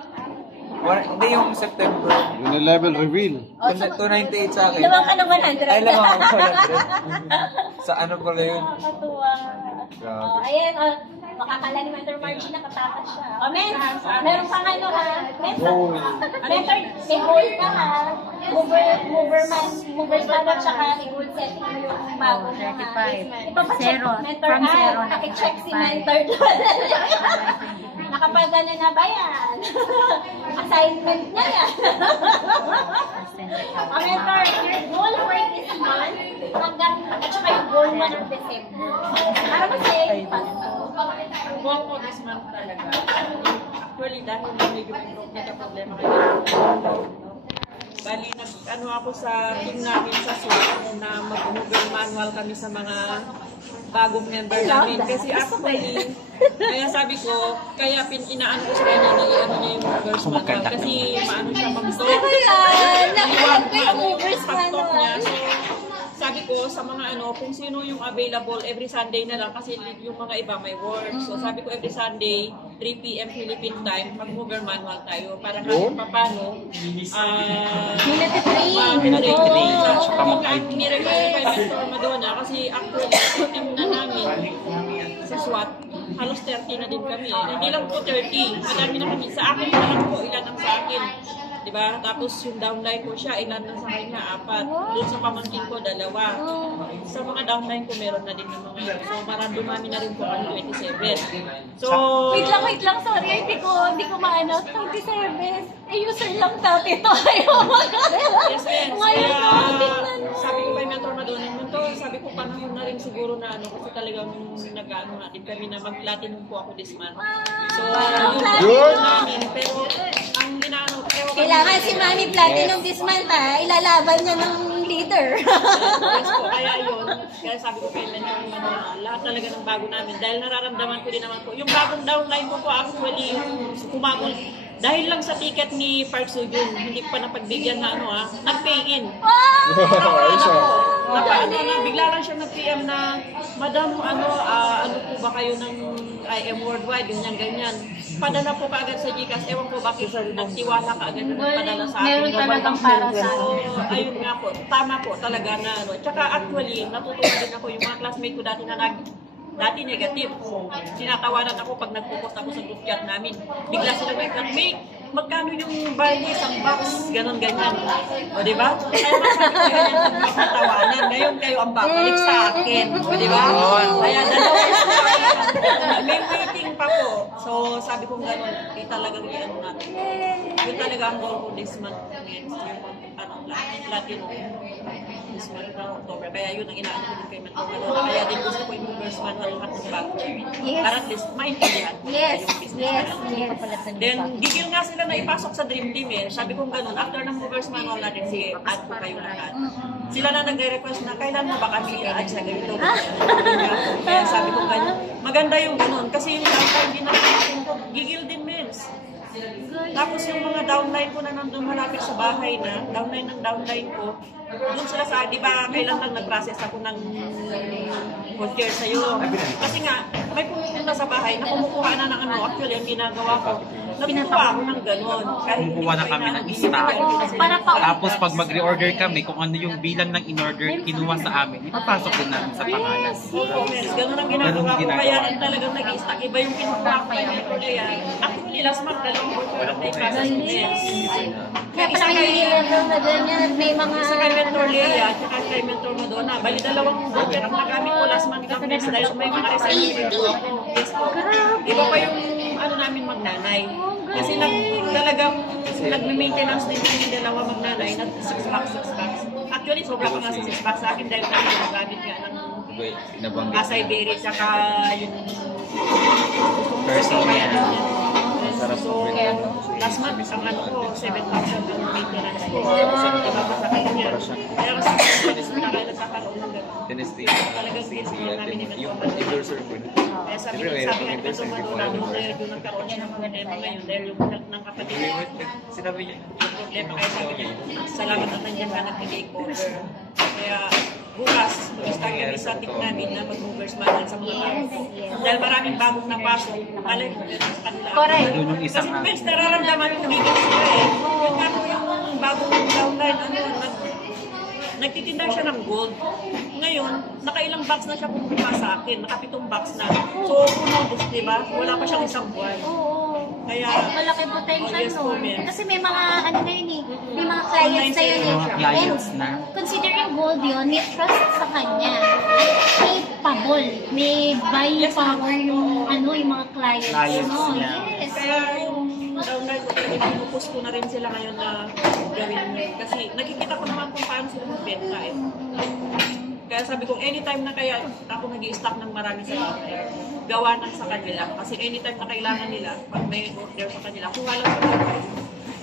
Hindi yung September. Unilevel reveal. 298 sa akin. Lamang ka ng 100. Ay, lamang ako 100. Sa ano pala yun? Nakakatuwa. Ayan, makakala ni Mentor Margie, nakatakas siya. Meron pang ano ha? Mentor, may goal ka ha? Movers man at saka i-goal setting mo yung bago mo ha? 35. Mentor From zero, pakicheck si Mentor doon. Nakapagana na ba yan? Assignment na yan. Mentor, your goal for this month, hanggang at saka yung goal mo ng December. Para masaya yung pasto. Buwan ko this month talaga. Actually, dahil medyo problema kayo. Bali, nag-ano ako sa team namin sa SWAT na mag-mobile manual kami sa mga bagong member namin. Kasi actually, kaya sabi ko, kaya inaano ko sa kanya na i-ano niya yung movers manual. Kasi maano siya mag-talk. Nakakalimutan ko yung movers Pag-talk niya. manual. So, sabi ko sa mga kung sino yung available every Sunday na lang kasi yung mga iba may work. So sabi ko every Sunday, 3 p.m. Philippine time, mag-mover manual tayo para kahit papano ni-request ko kay Mentor Madonna kasi actually sa team na namin sa SWAT, halos 30 na din kami. Hindi lang po 30, madami na kami. Sa akin na lang po, ilan ang sa akin. Diba? Tapos yung downline ko siya, ilan na sa kanya? 4. Doon sa pamangkin ko, 2. Sa mga downline ko, meron na din ng mga. So, dumami na rin po kami 27. So, Wait lang, sorry. Hindi ko maano. 27. User lang dati ito. yes. Ngayon Kaya, na, tingnan mo. sabi ko kay Mentor Madonna, Mentor, sabi ko panahon na rin siguro na kasi talagang nag-ano natin kami na mag-platinum po ako this month. So, Good. namin, pero ang ginaano, Kailangan si Mami Platinum this month ha. Ilalaban niya ng leader. yes po, kaya yun. Kaya sabi ko kay Mentor Madonna, lahat talaga ng bago namin. Dahil nararamdaman ko din naman po. Yung bagong downline ko po actually, kumabol. Dahil lang sa ticket ni Park Soo-joon, hindi ko pa napagbigyan na nag-pay in. Bigla lang siya nag-PM na, Madam, ano po ba kayo ng IM Worldwide, ganyan. Padala po kaagad sa GCash. Ewan ko bakit nagtiwala kaagad na nagpadala sa akin. Meron talagang para sa So, ayun nga po. Tama po talaga na Tsaka actually, natutuwa din ako yung mga classmate ko dati negative. Tinatawanan ako pag nagpo-post ako sa group chat namin. Bigla sila may magkano yung buy isang box, ganyan. O, di ba? Kaya masabi ko ganyan, nagpapatawanan. Ngayon kayo ang babalik sa akin. O, di ba? Kaya dalawa may waiting pa po. So, sabi ko gano'n, talagang i-ano natin. Yun talaga ang goal ko this month. Next year, Latin this month na October. Kaya yun ang inaano ko din kay Mentor Madonna. Kaya din gusto ko yung movers manual lahat ng bago. Para at least maintindihan. Yes. Then, gigil nga sila na ipasok sa Dream Team eh. Sabi ko gano'n, after ng movers manual natin, sige, add ko kayo lahat. Sila na nagre-request na, kailan mo ba kami i-add sa ganito? Kaya sabi ko gano'n, maganda yung gano'n. Kasi yung data, hindi na natin ko, gigil din men. Tapos yung mga downline ko na nandun malapit sa bahay na, downline ko, doon sila sa, di ba, kailan lang nag-process ako ng concert sa'yo. Kasi nga, may pumupunta sa bahay na kumukuha na ng ano, actually, ang ginagawa ko, nagkukuha ako ng gano'n. Kumukuha na kami ng stock. Para pa Tapos pag mag-reorder kami, kung ano yung bilang ng in-order, kinuha sa amin, ipapasok din namin sa pangalan. Yes, ganun ang ginagawa Ganun ko. ginagawa. Kaya rin talagang nag-i-stack. Iba yung kinukuha ko kay Metro Lea. Actually, last month, dalawang order at may process yes. kaya pala kayo nilalaw na ganyan, may mga... Isa kay Mentor Lea at saka kay Mentor Madonna. Bali, dalawang order ang nagamit ko last month lang yes, dahil may mga reservation po ako. Yes po. Iba pa yung ano namin magnanay. Kasi talagang nagme-maintenance din yung dalawa magnanay na 6 packs. Actually, sobra pa nga sa 6 packs sa akin dahil kami nagamit nga ng Asay Berry tsaka yung Persimmon. So, last month, isang ano ko, 7,000 ang maintenance ko. Iba pa sa kanya. Kaya kasi nagkakaroon ng gano'n. Talagang pinagawa namin ni Mentor Madonna. Kaya sabi nga ni Mentor Madonna, doon nagkaroon siya ng problema ngayon dahil yung ng kapatid niya. Sinabi niya. Problema kaya sabi niya, salamat na nandiyan ka nagbigay cover. Kaya bukas, mag-start kami sa tip namin na mag-movers manual sa mga tao. Dahil maraming bagong napasok, alay ko sa kanila. Correct. Kasi friends, nararamdaman ko higit sila eh. Yung nga po yung bagong downline, nagtitinda siya ng gold. Ngayon, nakailang box na siya pumunta sa akin. Nakapitong box na. So, pumuntos, diba? Wala pa siyang isang buwan. Oo. Kaya, Malaki potential yes, nun. ma'am. Kasi may mga, ano na yun eh, may mga clients na yun eh. Mga clients And na. considering gold yun, may trust sa kanya. Capable. May buying power yung, ano, yung mga clients. Clients no? na. Yes. kaya yung downline ko, pinupus ko na rin sila ngayon na gawin mo. Kasi nakikita ko naman kung paano sila magbenta eh. Kaya sabi ko, anytime na kaya ako nag-i-stock ng marami sa order, gawa ng sa kanila. Kasi anytime na kailangan nila, pag may order sa kanila, kuha lang sa kanila.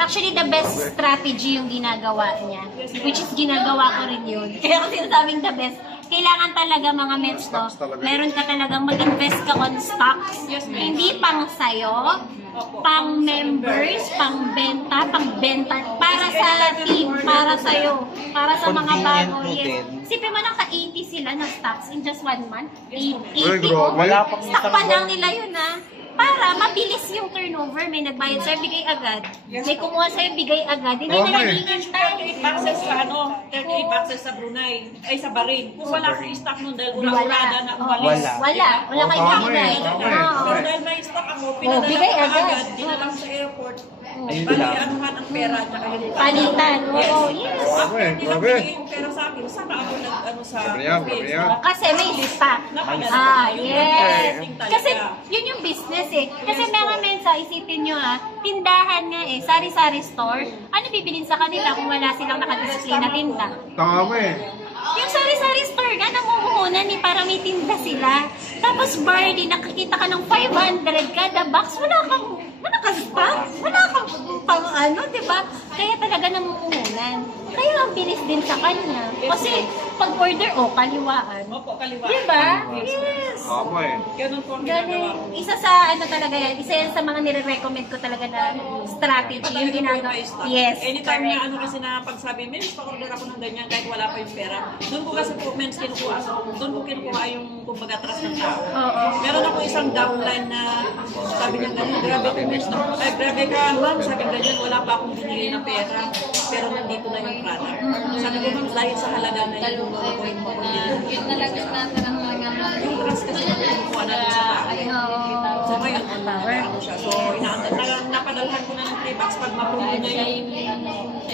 Actually, the best strategy yung ginagawa niya. Which is ginagawa ko rin yun. Kaya kasi sinasabing the best. Kailangan talaga mga meds to, meron ka talagang mag-invest ka on stocks. Hindi pang sayo, pang members, pang benta, para sa team, para sa'yo, para sa mga bago. Yes. Sipin mo naka-80 sila na stocks in just 1 month. 80 oh. Wala pang Stock pa lang nila yun ah. Para mabilis yung turnover, may nagbayad sa'yo, bigay agad. May kumuha sa'yo, bigay agad. Hindi na naghihintay. 38 boxes sa 38 boxes sa Brunei, ay sa Bahrain. Kung wala akong stock nun dahil ura-urada na umalis. Wala kayo bigay. Pero dahil may stock ako, pinadala bigay ko agad. agad, dinala ko sa airport. Ayun Bali, lang. anuhan ang pera, tsaka yung Palitan. Oo, yes. After nila bigay yung pera sa akin, saka ako sa Kasi may stock. Yes. Kasi yun yung business eh. Kasi mga mensa, isipin nyo tindahan nga eh, sari-sari store. Ano bibilin sa kanila kung wala silang nakadisplay na tinda? Tama eh. Yung sari-sari store nga, namumuhunan eh, para may tinda sila. Tapos Barney, nakikita ka ng 500 kada box, wala kang stock, wala kang pang ano, diba? Kaya talaga namumuhunan. Kaya ang bilis din sa kanya. Kasi pag order, kaliwaan. Opo, kaliwa. Diba? Yes. Tama eh. Ganun po ang ginagawa ko. Galing. Isa sa ano talaga yan, isa yan sa mga nire-recommend ko talaga na strategy. Yung ginagawa. Yes. Anytime na ano kasi na pagsabi, Mens, pa-order ako ng ganyan kahit wala pa yung pera. Doon ko kasi po, Mens, doon ko kinukuha yung kumbaga trust ng tao. Oo. Meron ako isang downline na sabi niya ganyan, grabe ko, Mens, grabe ka, ma'am, sabi ganyan, wala pa akong binili ng pera, pero nandito na yung product. Sabi ko, ma'am, dahil sa halaga na yung point mo ko Yun talaga yung trust kasi na kinukuha natin sa tao. So ngayon, ano siya. So, napadalhan ko na ng 3 bucks pag ma-approve niya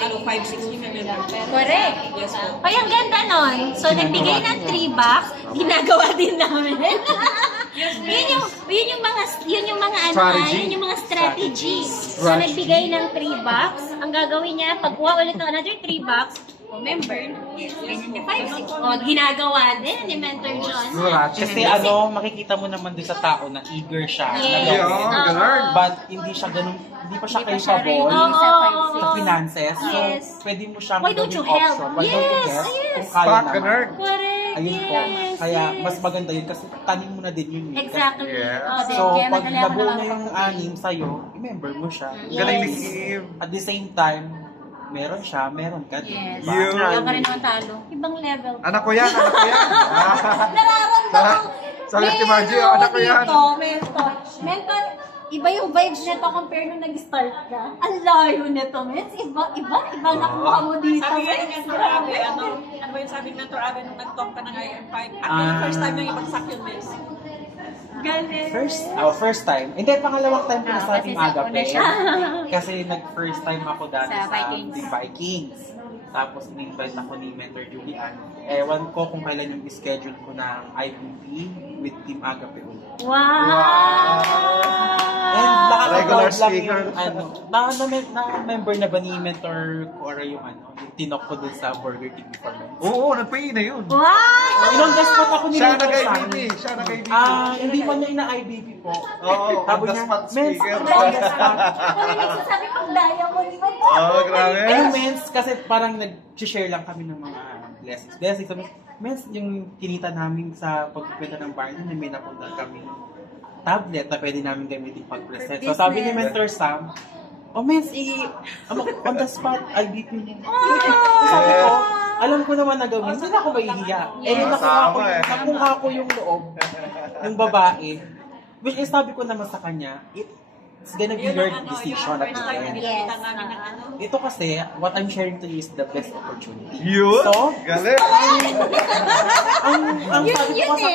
yung 5-6 remember. Correct. Yes po. Ay, ang ganda nun. So, nagbigay ng 3 bucks, ginagawa din namin. yun yung mga yun yung mga strategy. So, nagbigay ng 3 bucks, ang gagawin niya, pagkuha ulit ng another 3 bucks, member, ganyan niya 5-6. Ginagawa din ni Mentor John. Kasi makikita mo naman doon sa tao na eager siya. Yes. Na gawin. ganun. But hindi siya ganun, hindi pa siya capable Oo. sa finances. So, Yes. pwede mo siyang Why don't you gawing help? option. Why don't you Yes, help? yes. Kung kaya naman. Correct. Ayun po. Kaya mas maganda yun kasi tanim mo na din yun. Exactly. Yes. So, Kaya pag kailangan nabuo na naman yung anim sa'yo, remember mo siya. Galing ni Yes. Kim. At the same time, meron siya, meron ka din. Yes. Diba? Yun. Kaya ka rin naman talo. Ibang level. Anak ko yan, anak ko yan. Nararamdaman. Sabi ni Margie, anak ko yan. Mentor. Mentor, iba yung vibes nito compare nung nag-start ka. Ang layo nito, Mens. Iba nakuha mo dito. Sabi nga ni Mens. Mentor Abe, ano ba yung sabi ni Mentor Abe nung nag-talk ka ng IM5? At yung first time yung ibagsak yun, Miss. Galing. First time. Hindi, pangalawang time ko na sa kasi ating sa agape. una siya. Kasi nag-first time ako dati Sa sa Vikings. Team Vikings. Tapos in-invite ako ni Mentor Julian. Ewan ko kung kailan yung schedule ko ng IBP with Team Agape ulit. Wow! And nakaka-proud Regular lang speaker. yung, na-member na ba ni Mentor Cora yung yung tinok ko dun sa Burger King before nun? Oo, nagpahin na yun. Wow! Ilang guest spot ako ni Siya Mentor sa nag-IBP. amin. Siya nag-IBP. Hindi pa niya ina-IBP po. Oo, Sabi on the niya, spot "Mens, speaker." on the spot." Kung nagsasabi pang diamond, di ba? Oo, grabe. Ayun, Mens, kasi parang nag-share lang kami ng mga blessings. Sabi, Mens, yung kinita namin sa pagpipenta ng bar, na may napunta kami tablet na pwede namin gamitin pag-present. So sabi ni Mentor Sam, Mens, on the spot, IBP niya. Sabi ko, alam ko naman na gawin, hindi na ako mahihiya. Nung nakuha ko yung loob ng babae, which is sabi ko naman sa kanya, it's gonna be your decision at the end. Yes. Ito kasi, what I'm sharing to you is the best opportunity. Yun? So, Galing. ang sabi ko sa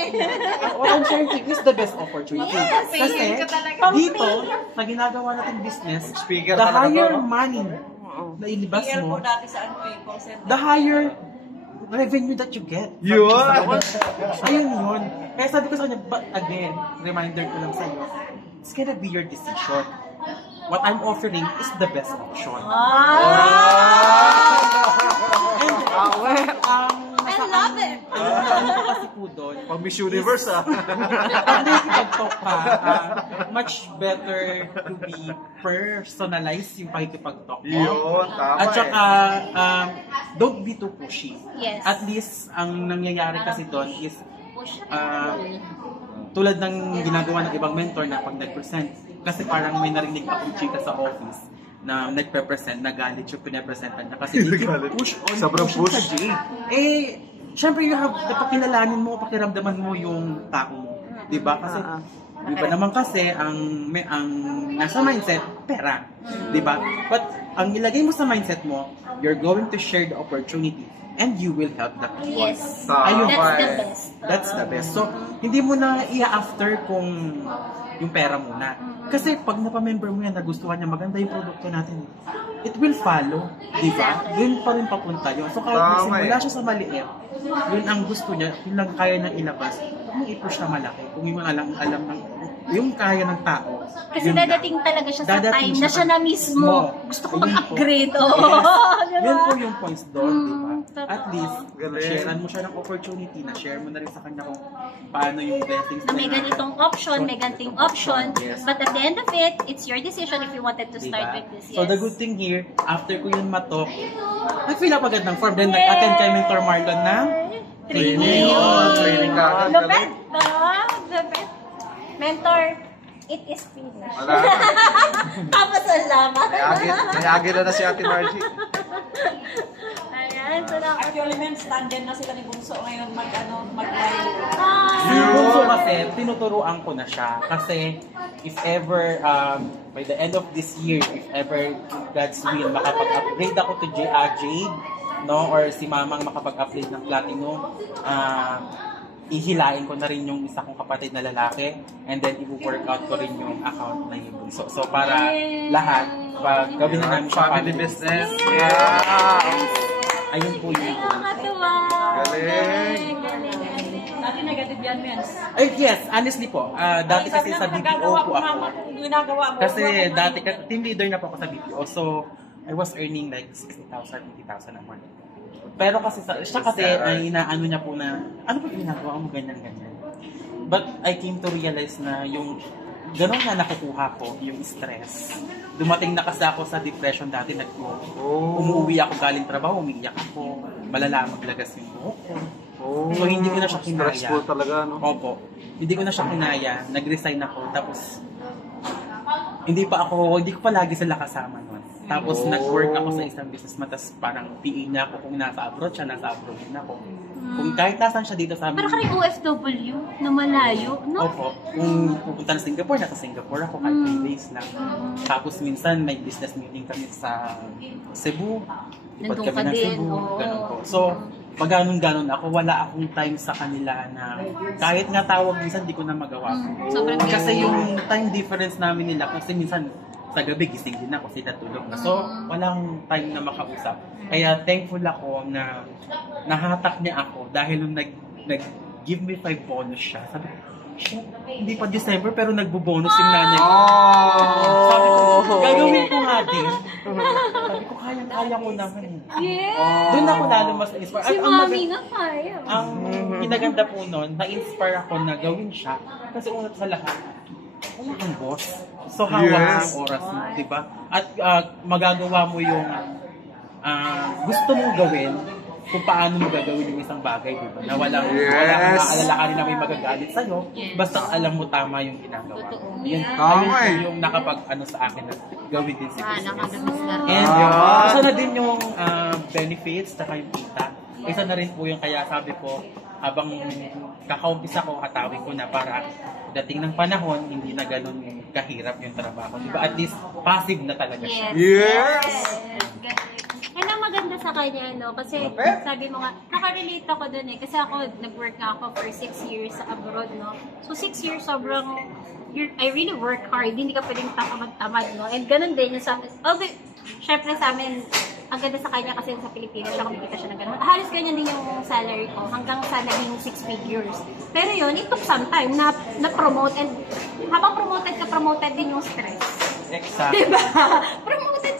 what I'm sharing to you is the best opportunity. Yes, Kasi, dito, sa ginagawa natin business, Speaker the ka na higher to, no? money na ilibas Year mo, po dati sa call center. the higher revenue that you get. Yun. Ayun yun. Kaya sabi ko sa kanya, but again, reminder ko lang sa'yo, it's gonna be your decision. What I'm offering is the best option. I love it. Ang ko kasi po doon, Pang Miss Universe, ah. pag nakikipag-talk ka, much better to be personalized yung pakikipag-talk mo. Yun, tama At saka, don't be too pushy. Yes. At least, ang nangyayari kasi doon is, tulad ng ginagawa ng ibang mentor na pag nag-present, kasi parang may narinig akong chika sa office na nagpe-present, nagalit yung pinapresentan niya kasi they keep push on Sobrang pushing push. sa J. Syempre you have, napakilalanin mo, pakiramdaman mo yung tao mo. Diba? Kasi, diba naman kasi, ang nasa mindset, pera. Diba? But, ang ilagay mo sa mindset mo, you're going to share the opportunity and you will help the people. Yes. Ayun That's pa the eh. best. That's the best. So, hindi mo na i-after kung yung pera muna. Kasi pag napamember mo yan, nagustuhan niya, maganda yung produkto natin, it will follow. Diba? Doon pa rin papunta yun. So, kahit nagsimula siya sa maliit, yun ang gusto niya, yun lang kaya nang ilabas, huwag mong i-push na malaki. Kung yung alam ng yung kaya ng tao. Kasi yun dadating talaga siya sa Dadating time na siya na mismo. Gusto ko Ayun po. mag-upgrade. Oh. Yes. Diba? Yun po yung points doon, di ba? totoo. At least, Galing. sharean mo siya ng opportunity, na-share mo na rin sa kanya kung paano yung blessings Na may ganitong option, may ganitong option. Yes. But at the end of it, it's your decision if you wanted to start Diba? with this. Yes. So the good thing here, after ko yun matok, nag-fill up agad ng form, then nag-attend kay Mentor Marlon na Training. Oh, training ka agad. The best, the best. Mentor, it is finished. Wala na. Tapos salamat. May agi na si Ate Margie. Ayan, salamat. Actually, men, stand-in na sila ni Bunso ngayon mag-live. Si Bunso kasi, tinuturuan ko na siya. Kasi, if ever, by the end of this year, if ever God's will, makapag-upgrade ako to Jade, no? Or si Mamang makapag-upgrade ng Platinum, ihilain ko na rin yung isa kong kapatid na lalaki, and then i-workout ko rin yung account na yung Bunso. So, para lahat, pag gawin na namin siya Family business. Yeah. Ayun po yun. Nakakatuwa. Galing. Dati negative yan, men. Ay, yes, honestly po. Dati kasi sa BPO po ako. Ginagawa mo. Kasi dati, team leader na po ako sa BPO. So, I was earning like 60,000, 80,000 a month. Pero kasi, siya kasi, ay inaano niya po na, ano po ginagawa mo, ganyan-ganyan. But I came to realize na yung ganun na nakukuha ko, yung stress. Dumating na kasi ako sa depression dati, umuwi ako galing trabaho, umiiyak ako, malala maglagas yung buhok ko. So, hindi ko na siya kinaya. Stressful talaga, no? Opo. Hindi ko na siya kinaya. Nag-resign ako. Tapos, hindi ko pa lagi sila kasama nun. Tapos, nag-work ako sa isang businessman. Tapos, parang PA niya ako kung nasa abroad siya, nasa abroad din ako. Kung kahit nasan siya dito sa amin. Para ka rin OFW na malayo, no? Opo. Kung pupunta na Singapore, nasa Singapore ako kahit 3 days lang. Tapos, minsan, may business meeting kami sa Cebu. Ipot Nandun kami ka ng din, Cebu. oo. Ganun po. So, pag ganun ako, wala akong time sa kanila na kahit nga tawag minsan, di ko na magawa. Sobrang Kasi yung time difference namin nila, kasi minsan sa gabi gising din ako, sila tulog na. So, walang time na makausap. Kaya thankful ako na nahatak niya ako dahil nung nag-give me 5 bonus siya. Sabi ko, shit, hindi pa December pero nagbo-bonus yung nanay ko. Sabi ko, gagawin ko nga din. Sabi ko, kaya ko naman. Yeah! Doon ako lalo mas na-inspire. Si At Mami nga kaya. ang pinaganda po nun, na-inspire ako na gawin siya. Kasi una sa lahat, wala kang boss. So, hawak ang oras mo, di ba? At magagawa mo yung gusto mong gawin kung paano mo gagawin yung isang bagay, di ba? Na walang maalala ka rin na may magagalit sa'yo, basta alam mo tama yung ginagawa. Ayun yung nakapag-ano sa akin na gawin din si business. And isa na din yung benefits, saka yung kita. Isa na rin po yung kaya sabi ko, habang kakaumpisa ko, hatawin ko na para dating ng panahon, hindi na ganun kahirap yung trabaho. Diba? At least, passive na talaga siya. Yes! Yan ang maganda sa kanya, no? Kasi sabi mo nga, nakarelate ako dun eh. Kasi ako, nag-work nga ako for 6 years sa abroad, no? So 6 years, sobrang, I really work hard. Hindi ka pwedeng tamad, no? And ganun din yung sa amin. Okay, syempre sa amin, ang ganda sa kanya kasi sa Pilipinas siya, kumikita siya ng ganun. Halos ganyan din yung salary ko, hanggang sa naging 6 figures. Pero yun, it took some time na-promote, and habang promoted din yung stress. Exactly. Diba? Promoted.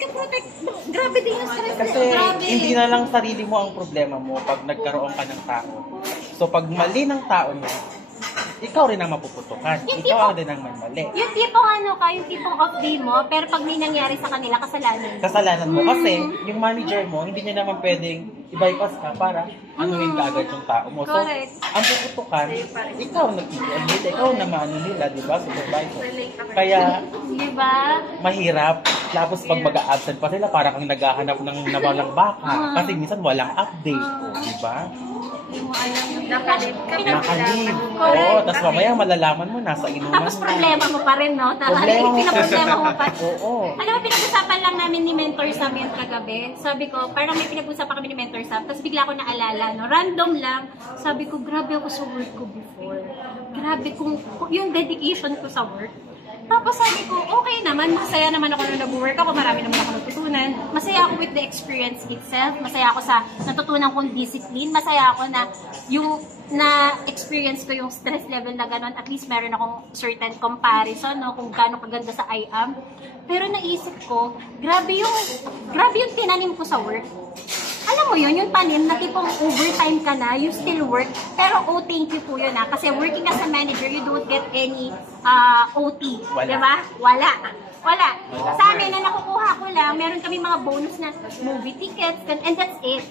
Grabe din yung stress. Kasi Grabe. hindi na lang sarili mo ang problema mo pag nagkaroon ka ng tao. So pag mali ng tao mo, ikaw rin ang mapuputukan. Ikaw din ang may mali. Yung tipong yung tipong off day mo, pero pag may nangyari sa kanila, kasalanan. Kasalanan mo. Kasi yung manager mo, hindi niya naman pwedeng i-bypass ka para anuhin ka agad yung tao mo. So, Correct. ang puputukan, ikaw nag-i-admit, ikaw na maano nila, di ba? Supervisor. Kaya, Diba? mahirap. Tapos pag mag-a-absent pa sila, parang kang naghahanap ng nawalang baka. Kasi minsan walang update. Di ba? Nakalib. Oo, tapos mamaya malalaman mo, nasa inuman Tapos problema mo pa rin, no? Problema mo. Pinaproblema mo pa. Oo. Alam mo, pinag-usapan lang namin ni Mentor Sam yan kagabi. Sabi ko, parang may pinag-usapan kami ni Mentor Sam, tapos bigla ko naalala, no? Random lang. Sabi ko, grabe ako sa work ko before. Grabe kung yung dedication ko sa work. Tapos sabi ko, okay naman, masaya naman ako nung nag-work ako, marami naman ako natutunan. Masaya ako with the experience itself, masaya ako sa natutunan kong discipline, masaya ako na yung na-experience ko yung stress level na gano'n, at least meron akong certain comparison, no, kung gaano kaganda sa I am. Pero naisip ko, grabe yung tinanim ko sa work. Alam mo yun, yung tanim na tipong overtime ka na, you still work, pero thank you po yun kasi working as a manager, you don't get any OT. Wala. Diba? Wala. Sa amin, na nakukuha ko lang, meron kami mga bonus na movie tickets, and that's it.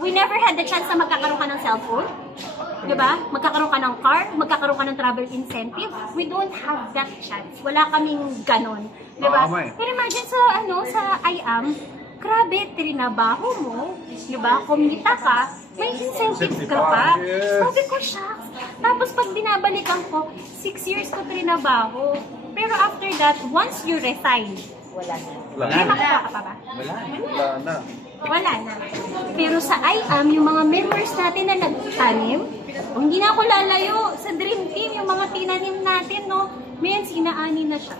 We never had the chance na magkakaroon ka ng cellphone. Diba? Magkakaroon ka ng car, magkakaroon ka ng travel incentive. We don't have that chance. Wala kaming ganon. Diba? Pero imagine sa IAM, grabe, trinabaho mo, diba? Kumita ka, may incentive ka pa. Sabi ko, shucks. Tapos pag binabalikan ko, 6 years ko trinabaho. Pero after that, once you resign, may makita ka pa ba? Wala na. Pero sa IAM, yung mga members natin na nagtanim, hindi na ako lalayo sa Dream Team, yung mga tinanim natin, no? Mens, inaani na siya.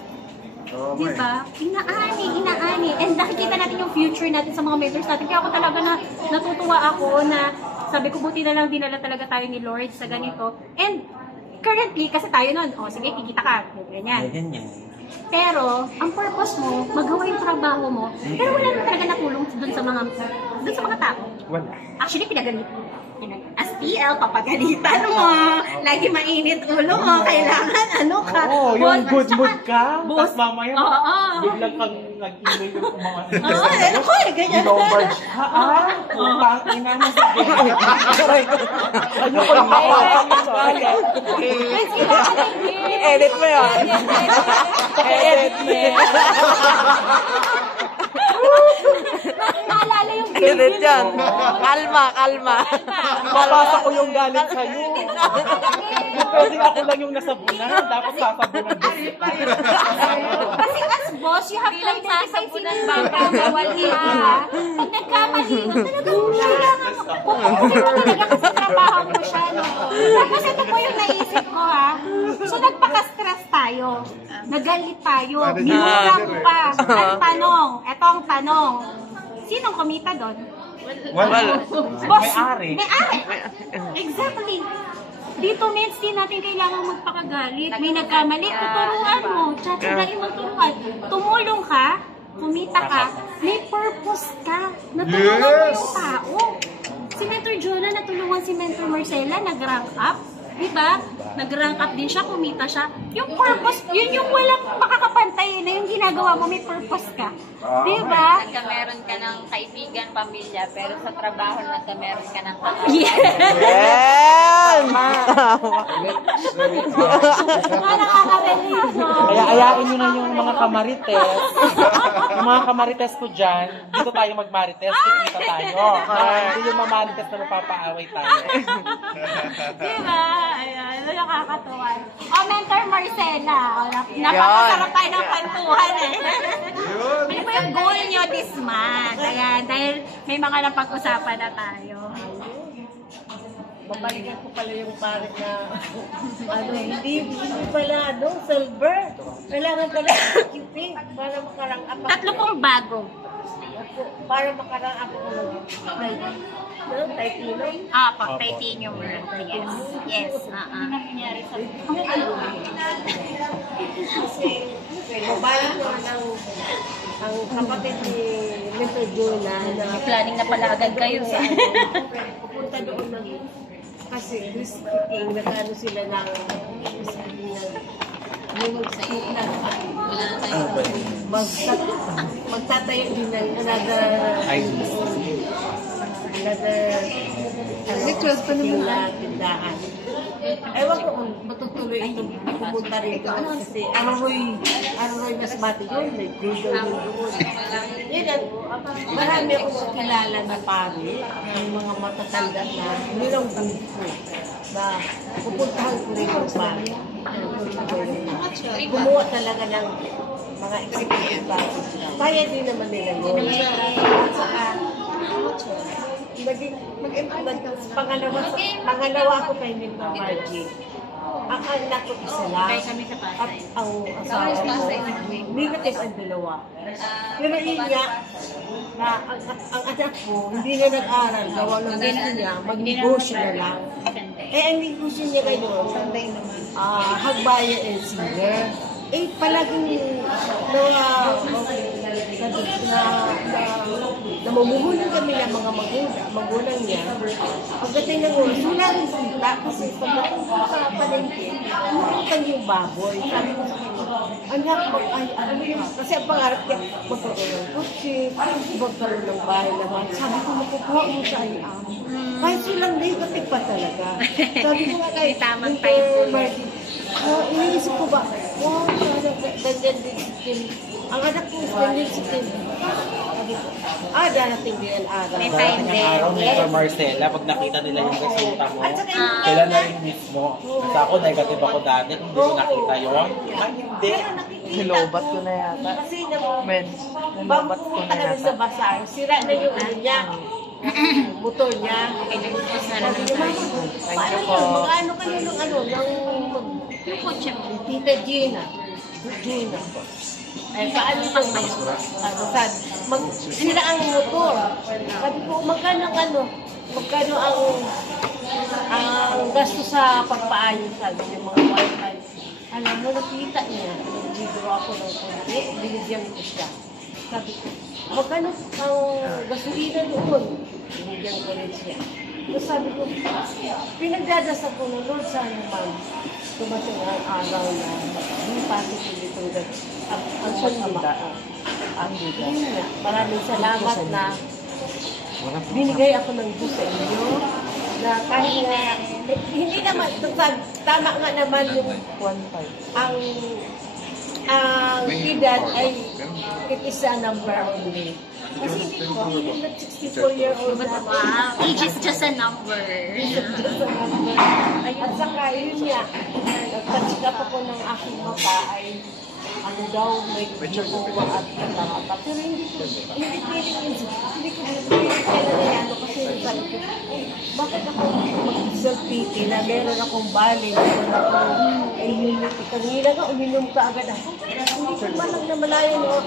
Diba? Inaani. And nakikita natin yung future natin sa mga members natin. Kaya ako talaga natutuwa ako na sabi ko, buti na lang dinala talaga tayo ni Lord sa ganito. And currently, kasi tayo nun, sige, kikita ka. Ganyan. Pero, ang purpose mo, magawa yung trabaho mo, pero wala naman talaga natulong dun sa mga tao. Wala. Actually, pinagalit. As TL, papagalitan mo. Lagi mainit ulo mo. Kailangan ano ka. Oo, yung boss, good tsaka- mood ka. boss, Tapos mamaya, oo. biglang kang nag-email yung mga Oo, ano ko, ganyan. Lombard. Ina mo sa ano ko yung I-edit mo yun. I-edit mo yun. Naalala yung Edit yan. Kalma, kalma. Mapasa ko yung galit sa'yo. Pwede ako lang yung nasabunan. Dapat sasabunan din. Kasi as boss, you have to Bilang identify sasabunan sino ba? yung bawal ka. Pag nagkamali, talagang kailangan mo. Pupunin mo talaga kasi trabaho mo siya, no? Tapos ito po yung naisip ko, ha? So, nagpaka-stress tayo. Nagalit tayo. Minura mo pa. Ang tanong, ito ang tanong. Sinong kumita doon? Wala. Boss, May-ari. May-ari. Exactly. Dito, Mens, di natin kailangan magpakagalit. May nagkamali, tuturuan mo. Tsatsagalin mo turuan. Tumulong ka, kumita ka, may purpose ka. Natulungan mo yung tao. Si Mentor Jonah, natulungan si Mentor Marcela, nag-rank up. Diba? Nag-rank up din siya, kumita siya. Yung purpose, yun yung walang makakapantay na yung ginagawa mo, may purpose ka. Diba? Nagkameron ka ng kaibigan, pamilya, pero sa trabaho nagkameron ka ng kapatid. Yan! Mga nakaka-relate, no? Kaya ayain nyo na yung mga kamarites. Yung mga kamarites ko dyan, dito tayo magmarites, kikita tayo. Hindi yung mamarites na mapapaaway tayo. Diba? Ayan, nakakatuwa. O, Mentor Marcela. Napakasarap tayo ng kwentuhan eh. Ano ba yung goal nyo this month? Ayan, dahil may mga napag-usapan na tayo. Babalikan ko pala yung pare na hindi pala silver. Kailangan pala QP para makarang up. Tatlo pong bago. Para makarang up ko ng titanium. Titanium world. Yes. Yes. Nangyari sa Mabalik ko ang kapatid ni Mr. Jonah na planning na pala agad kayo. pupunta doon ng kasi speaking, nag-ano sila ng magtatayo din ng another tindahan. Ewan ko kung matutuloy itong pupunta rito kasi Aroy Masbate yun, may Google yun doon. Yan, marami akong kilala na pare, ng mga matatanda na nilang grupo na pupuntahan ko rin yung pare. Gumawa talaga ng mga executive classes. Kaya din naman nila yun. Pangalawa ko kay Minta Margie. Ang anak ko isa lang. At ang asawa ko, negative ang dalawa. Pero yun nga, na ang anak ko, hindi na nag-aral. Gawa ng gusto niya, mag-negosyo na lang. Ang negosyo niya ngayon, Hagbaya and Singer. Palaging namumuhunan kami ng mga magulang niya. Pagdating ng oras, wala rin kita kasi pagdating ko sa palengke, umuutan yung baboy. Sabi ko sa kanya, anak, kasi ang pangarap niya, magkaroon ng kutsi, magkaroon ng bahay naman. Sabi ko, makukuha mo sa ayam. Kahit silang negative pa talaga. Sabi ko nga kay Tamang time. Iniisip ko ba, ganyan din si Kim. Ang anak ko, ganyan si Kim. Darating din ang araw. May time Ang din. araw ni Sir Marcela, pag nakita nila yung resulta mo, kailan na rin mismo. Kasi ako, negative ako dati, hindi ko nakita yun. Hindi. Nilobat ko na yata. Kasi Nilobat ko na kami yata. sa basar, sira na yung ano niya. Motor niya. Thank you po. Mag-ano kayo ng Yung kotse mo. Tita Gina. Paano pag may sira ang motor. Sabi ko, magkano ang gasto sa pagpaayos sabi ng mga wifi. Alam mo, nakita niya. Nag-video ako ng konti, binigyan ko siya. Sabi ko, magkano ang gasolina doon? Binigyan ko rin siya. So sabi ko, pinagdadasal ko na Lord, sana naman dumating ang araw na hindi positive ito. Ang salita. Yun nga, maraming salamat na binigay ako ng Diyos sa inyo na kahit na hindi naman, tama nga naman yung ang edad ay it is a number only. Kasi hindi ko, I'm not 64-year-old na. Wow, age is just a number. At saka yun nga, nagpatsikap ako ng aking mata ay ano daw, may gumawa at katamata. Pero hindi ko piling ano kasi sabi ko, bakit ako mag-self-pity na meron akong bali, meron akong immunity. Kanina nga, uminom ka agad ako. Hindi ko man lang na malayo, no?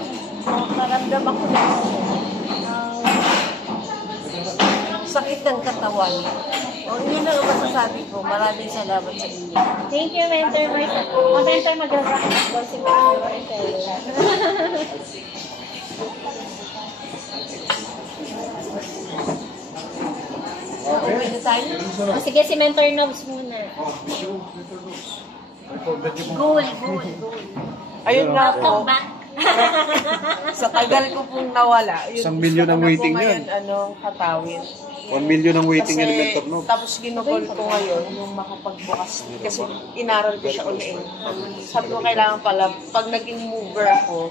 Karamdam ako na sakit ng katawan. O, yun lang ang masasabi ko. Maraming salamat sa inyo. Thank you, Mentor Marcel. Mentor, mag-practice si Mentor Marcel. Okay na tayo? Sige, si Mentor Nobs muna. Goal. Ayun nga po. Welcome back. Sa tagal ko pong nawala. Yun, 1 million ang waiting ngayon, yun. Katawin. 1 million ang waiting Kasi, elementor, no? tapos ginugol ko ngayon yung makapagbukas. Kasi inaral ko siya ulit. Sabi ko kailangan pala, pag naging mover ako,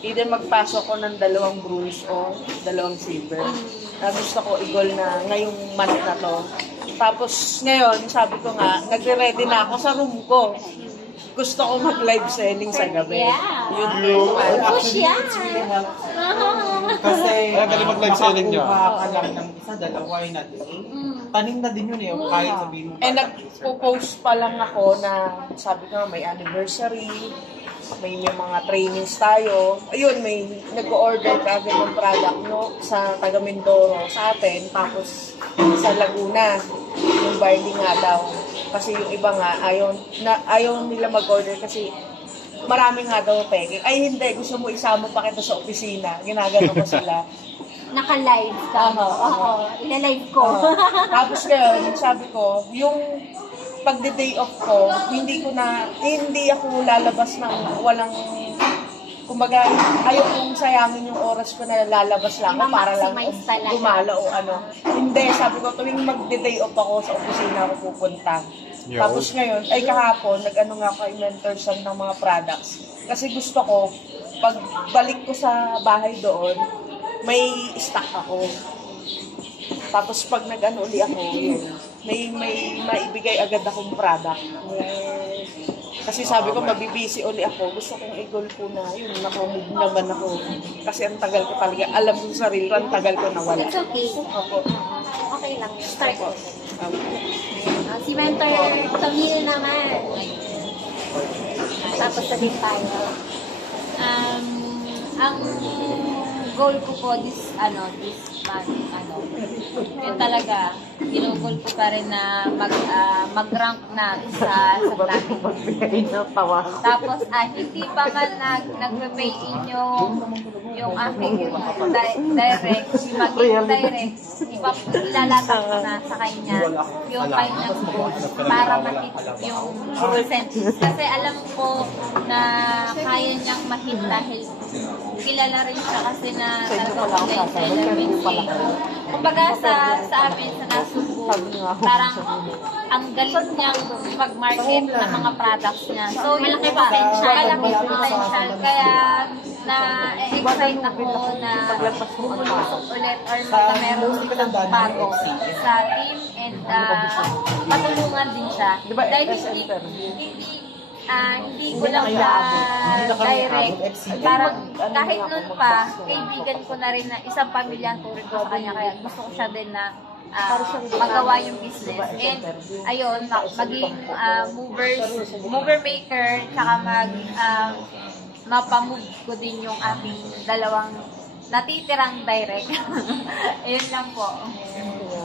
either magpasok ko ng 2 bronze o 2 silver. Gusto ko i-goal na ngayong month na to. Tapos ngayon, sabi ko nga, nagre-ready na ako sa room ko. Gusto ko mag-live selling sa gabi. Yeah. Yun yung Push yan. Kasi Kaya galing mag-live selling niya. makakuha ka lang ng isa, dalawa yun na din. Tanim na din yun eh, kahit sabihin mo. Eh, nagpo-post pa lang ako na sabi ko may anniversary, may mga trainings tayo. Ayun, may nag-order ka agad ng product, no? Sa taga Mindoro sa atin, tapos sa Laguna, yung barley nga daw. Kasi yung iba nga, ayaw nila mag-order kasi marami nga daw peke. Ay hindi, gusto mo isama pa kita sa opisina. Ginagano ko sila. Naka-live ka. Oo. Ina-live ko. Tapos ngayon, sabi ko, yung pagde-day off ko, hindi ako lalabas ng walang, kumbaga, ayaw kong sayangin yung oras ko na lalabas lang ako para lang Ma-maximize talaga. gumala o ano. Hindi, sabi ko, tuwing magde-day off ako sa opisina ako pupunta. Yo. Tapos ngayon, ay kahapon, nag-ano nga ako, i-mentor siya ng mga products. Kasi gusto ko, pag balik ko sa bahay doon, may stock ako. Tapos pag nag-ano uli ako, yun, may maibigay agad akong product. Kasi sabi ko, mabibisi uli ako. Gusto kong i-goal ko na, yun, nakumove naman ako. Kasi ang tagal ko talaga, alam ko sa sarili ko, ang tagal ko nawala. It's okay. Opo. Okay lang. Start. Si Mentor Camille naman. Tapos sabihin tayo. Ang goal ko po this month, yun talaga, ginugol ko pa rin na mag-rank na sa planning. Tapos, hindi pa man nag-pay in yung aking direct, maging direct, ilalatan ko na sa kanya yung finance goals para ma-hit yung percentage. Kasi alam ko na kaya niyang ma-hit dahil kilala rin siya kasi na talagang seller minsan. Kumbaga sa amin, sa Nasubo, parang ang galing niyang mag-market ng mga products niya. So, malaki potential. Kaya na-excite ako na bumulusok ulit or meron isang bago sa team and patulungan din siya. Dahil hindi ko lang direct. Parang kahit nun pa, kaibigan ko na rin na isang pamilya ang turing ko sa kanya. Kaya gusto ko siya din na magawa yung business. And ayun, maging mover maker, tsaka mapamove ko din yung aking 2 natitirang direct. Ayun lang po.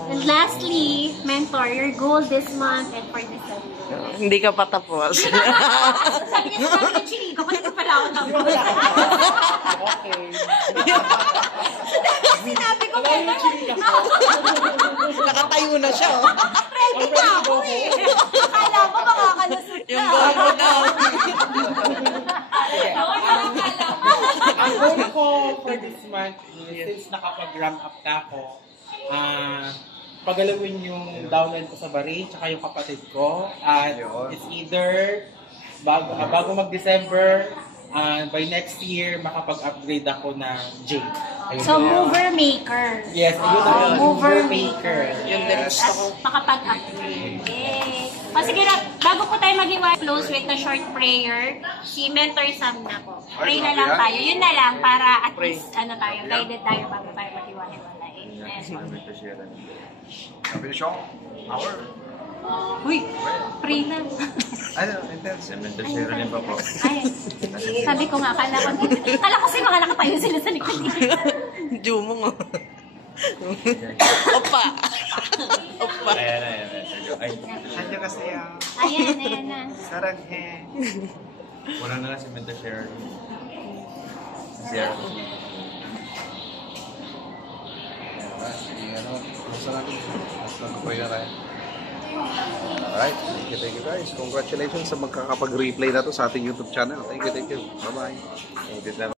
And lastly, Mentor, your goal this month and for December. Hindi ka pa tapos. Sabi niya sa akin, Chirigo, kasi ko pala ako tapos. Okay. sinabi ko ba? Nakatayo na siya, oh. Ready na ako eh. Akala ko makakalusot na. Yung goal daw. Ang goal ko for this month is, since nakapag-ramp up na ako, pagalawin yung downline ko sa Bahrain, tsaka yung kapatid ko. At it's either bago mag-December, by next year, makapag-upgrade ako ng Jade. Ayun. So, mover maker. Yes, ayun ang mover maker. Yun din gusto ko. Makapag-upgrade. Yay! O sige na, bago po tayo mag-iwan, close with a short prayer. Si Mentor Sam na po. Pray na lang tayo. Yun na lang, para at least, guided tayo bago tayo mag-iwan-iwalay. Amen. Sabi niyo, hour. Uy, pray na. Ano, intense. Cemento share rin pa po. Ay, sabi ko nga, kala ko kasi mga nakatayo sila sa likod. Jumo mo. Opa. Opa. Ayan. Ay, Nandiyo kasi yung Ayan na. sarang he. wala na lang cemento share. Zero. Basta natin. Basta mag-pray na tayo. Alright, thank you guys. Congratulations sa magkakapag-replay na to sa ating YouTube channel. Thank you. Bye-bye.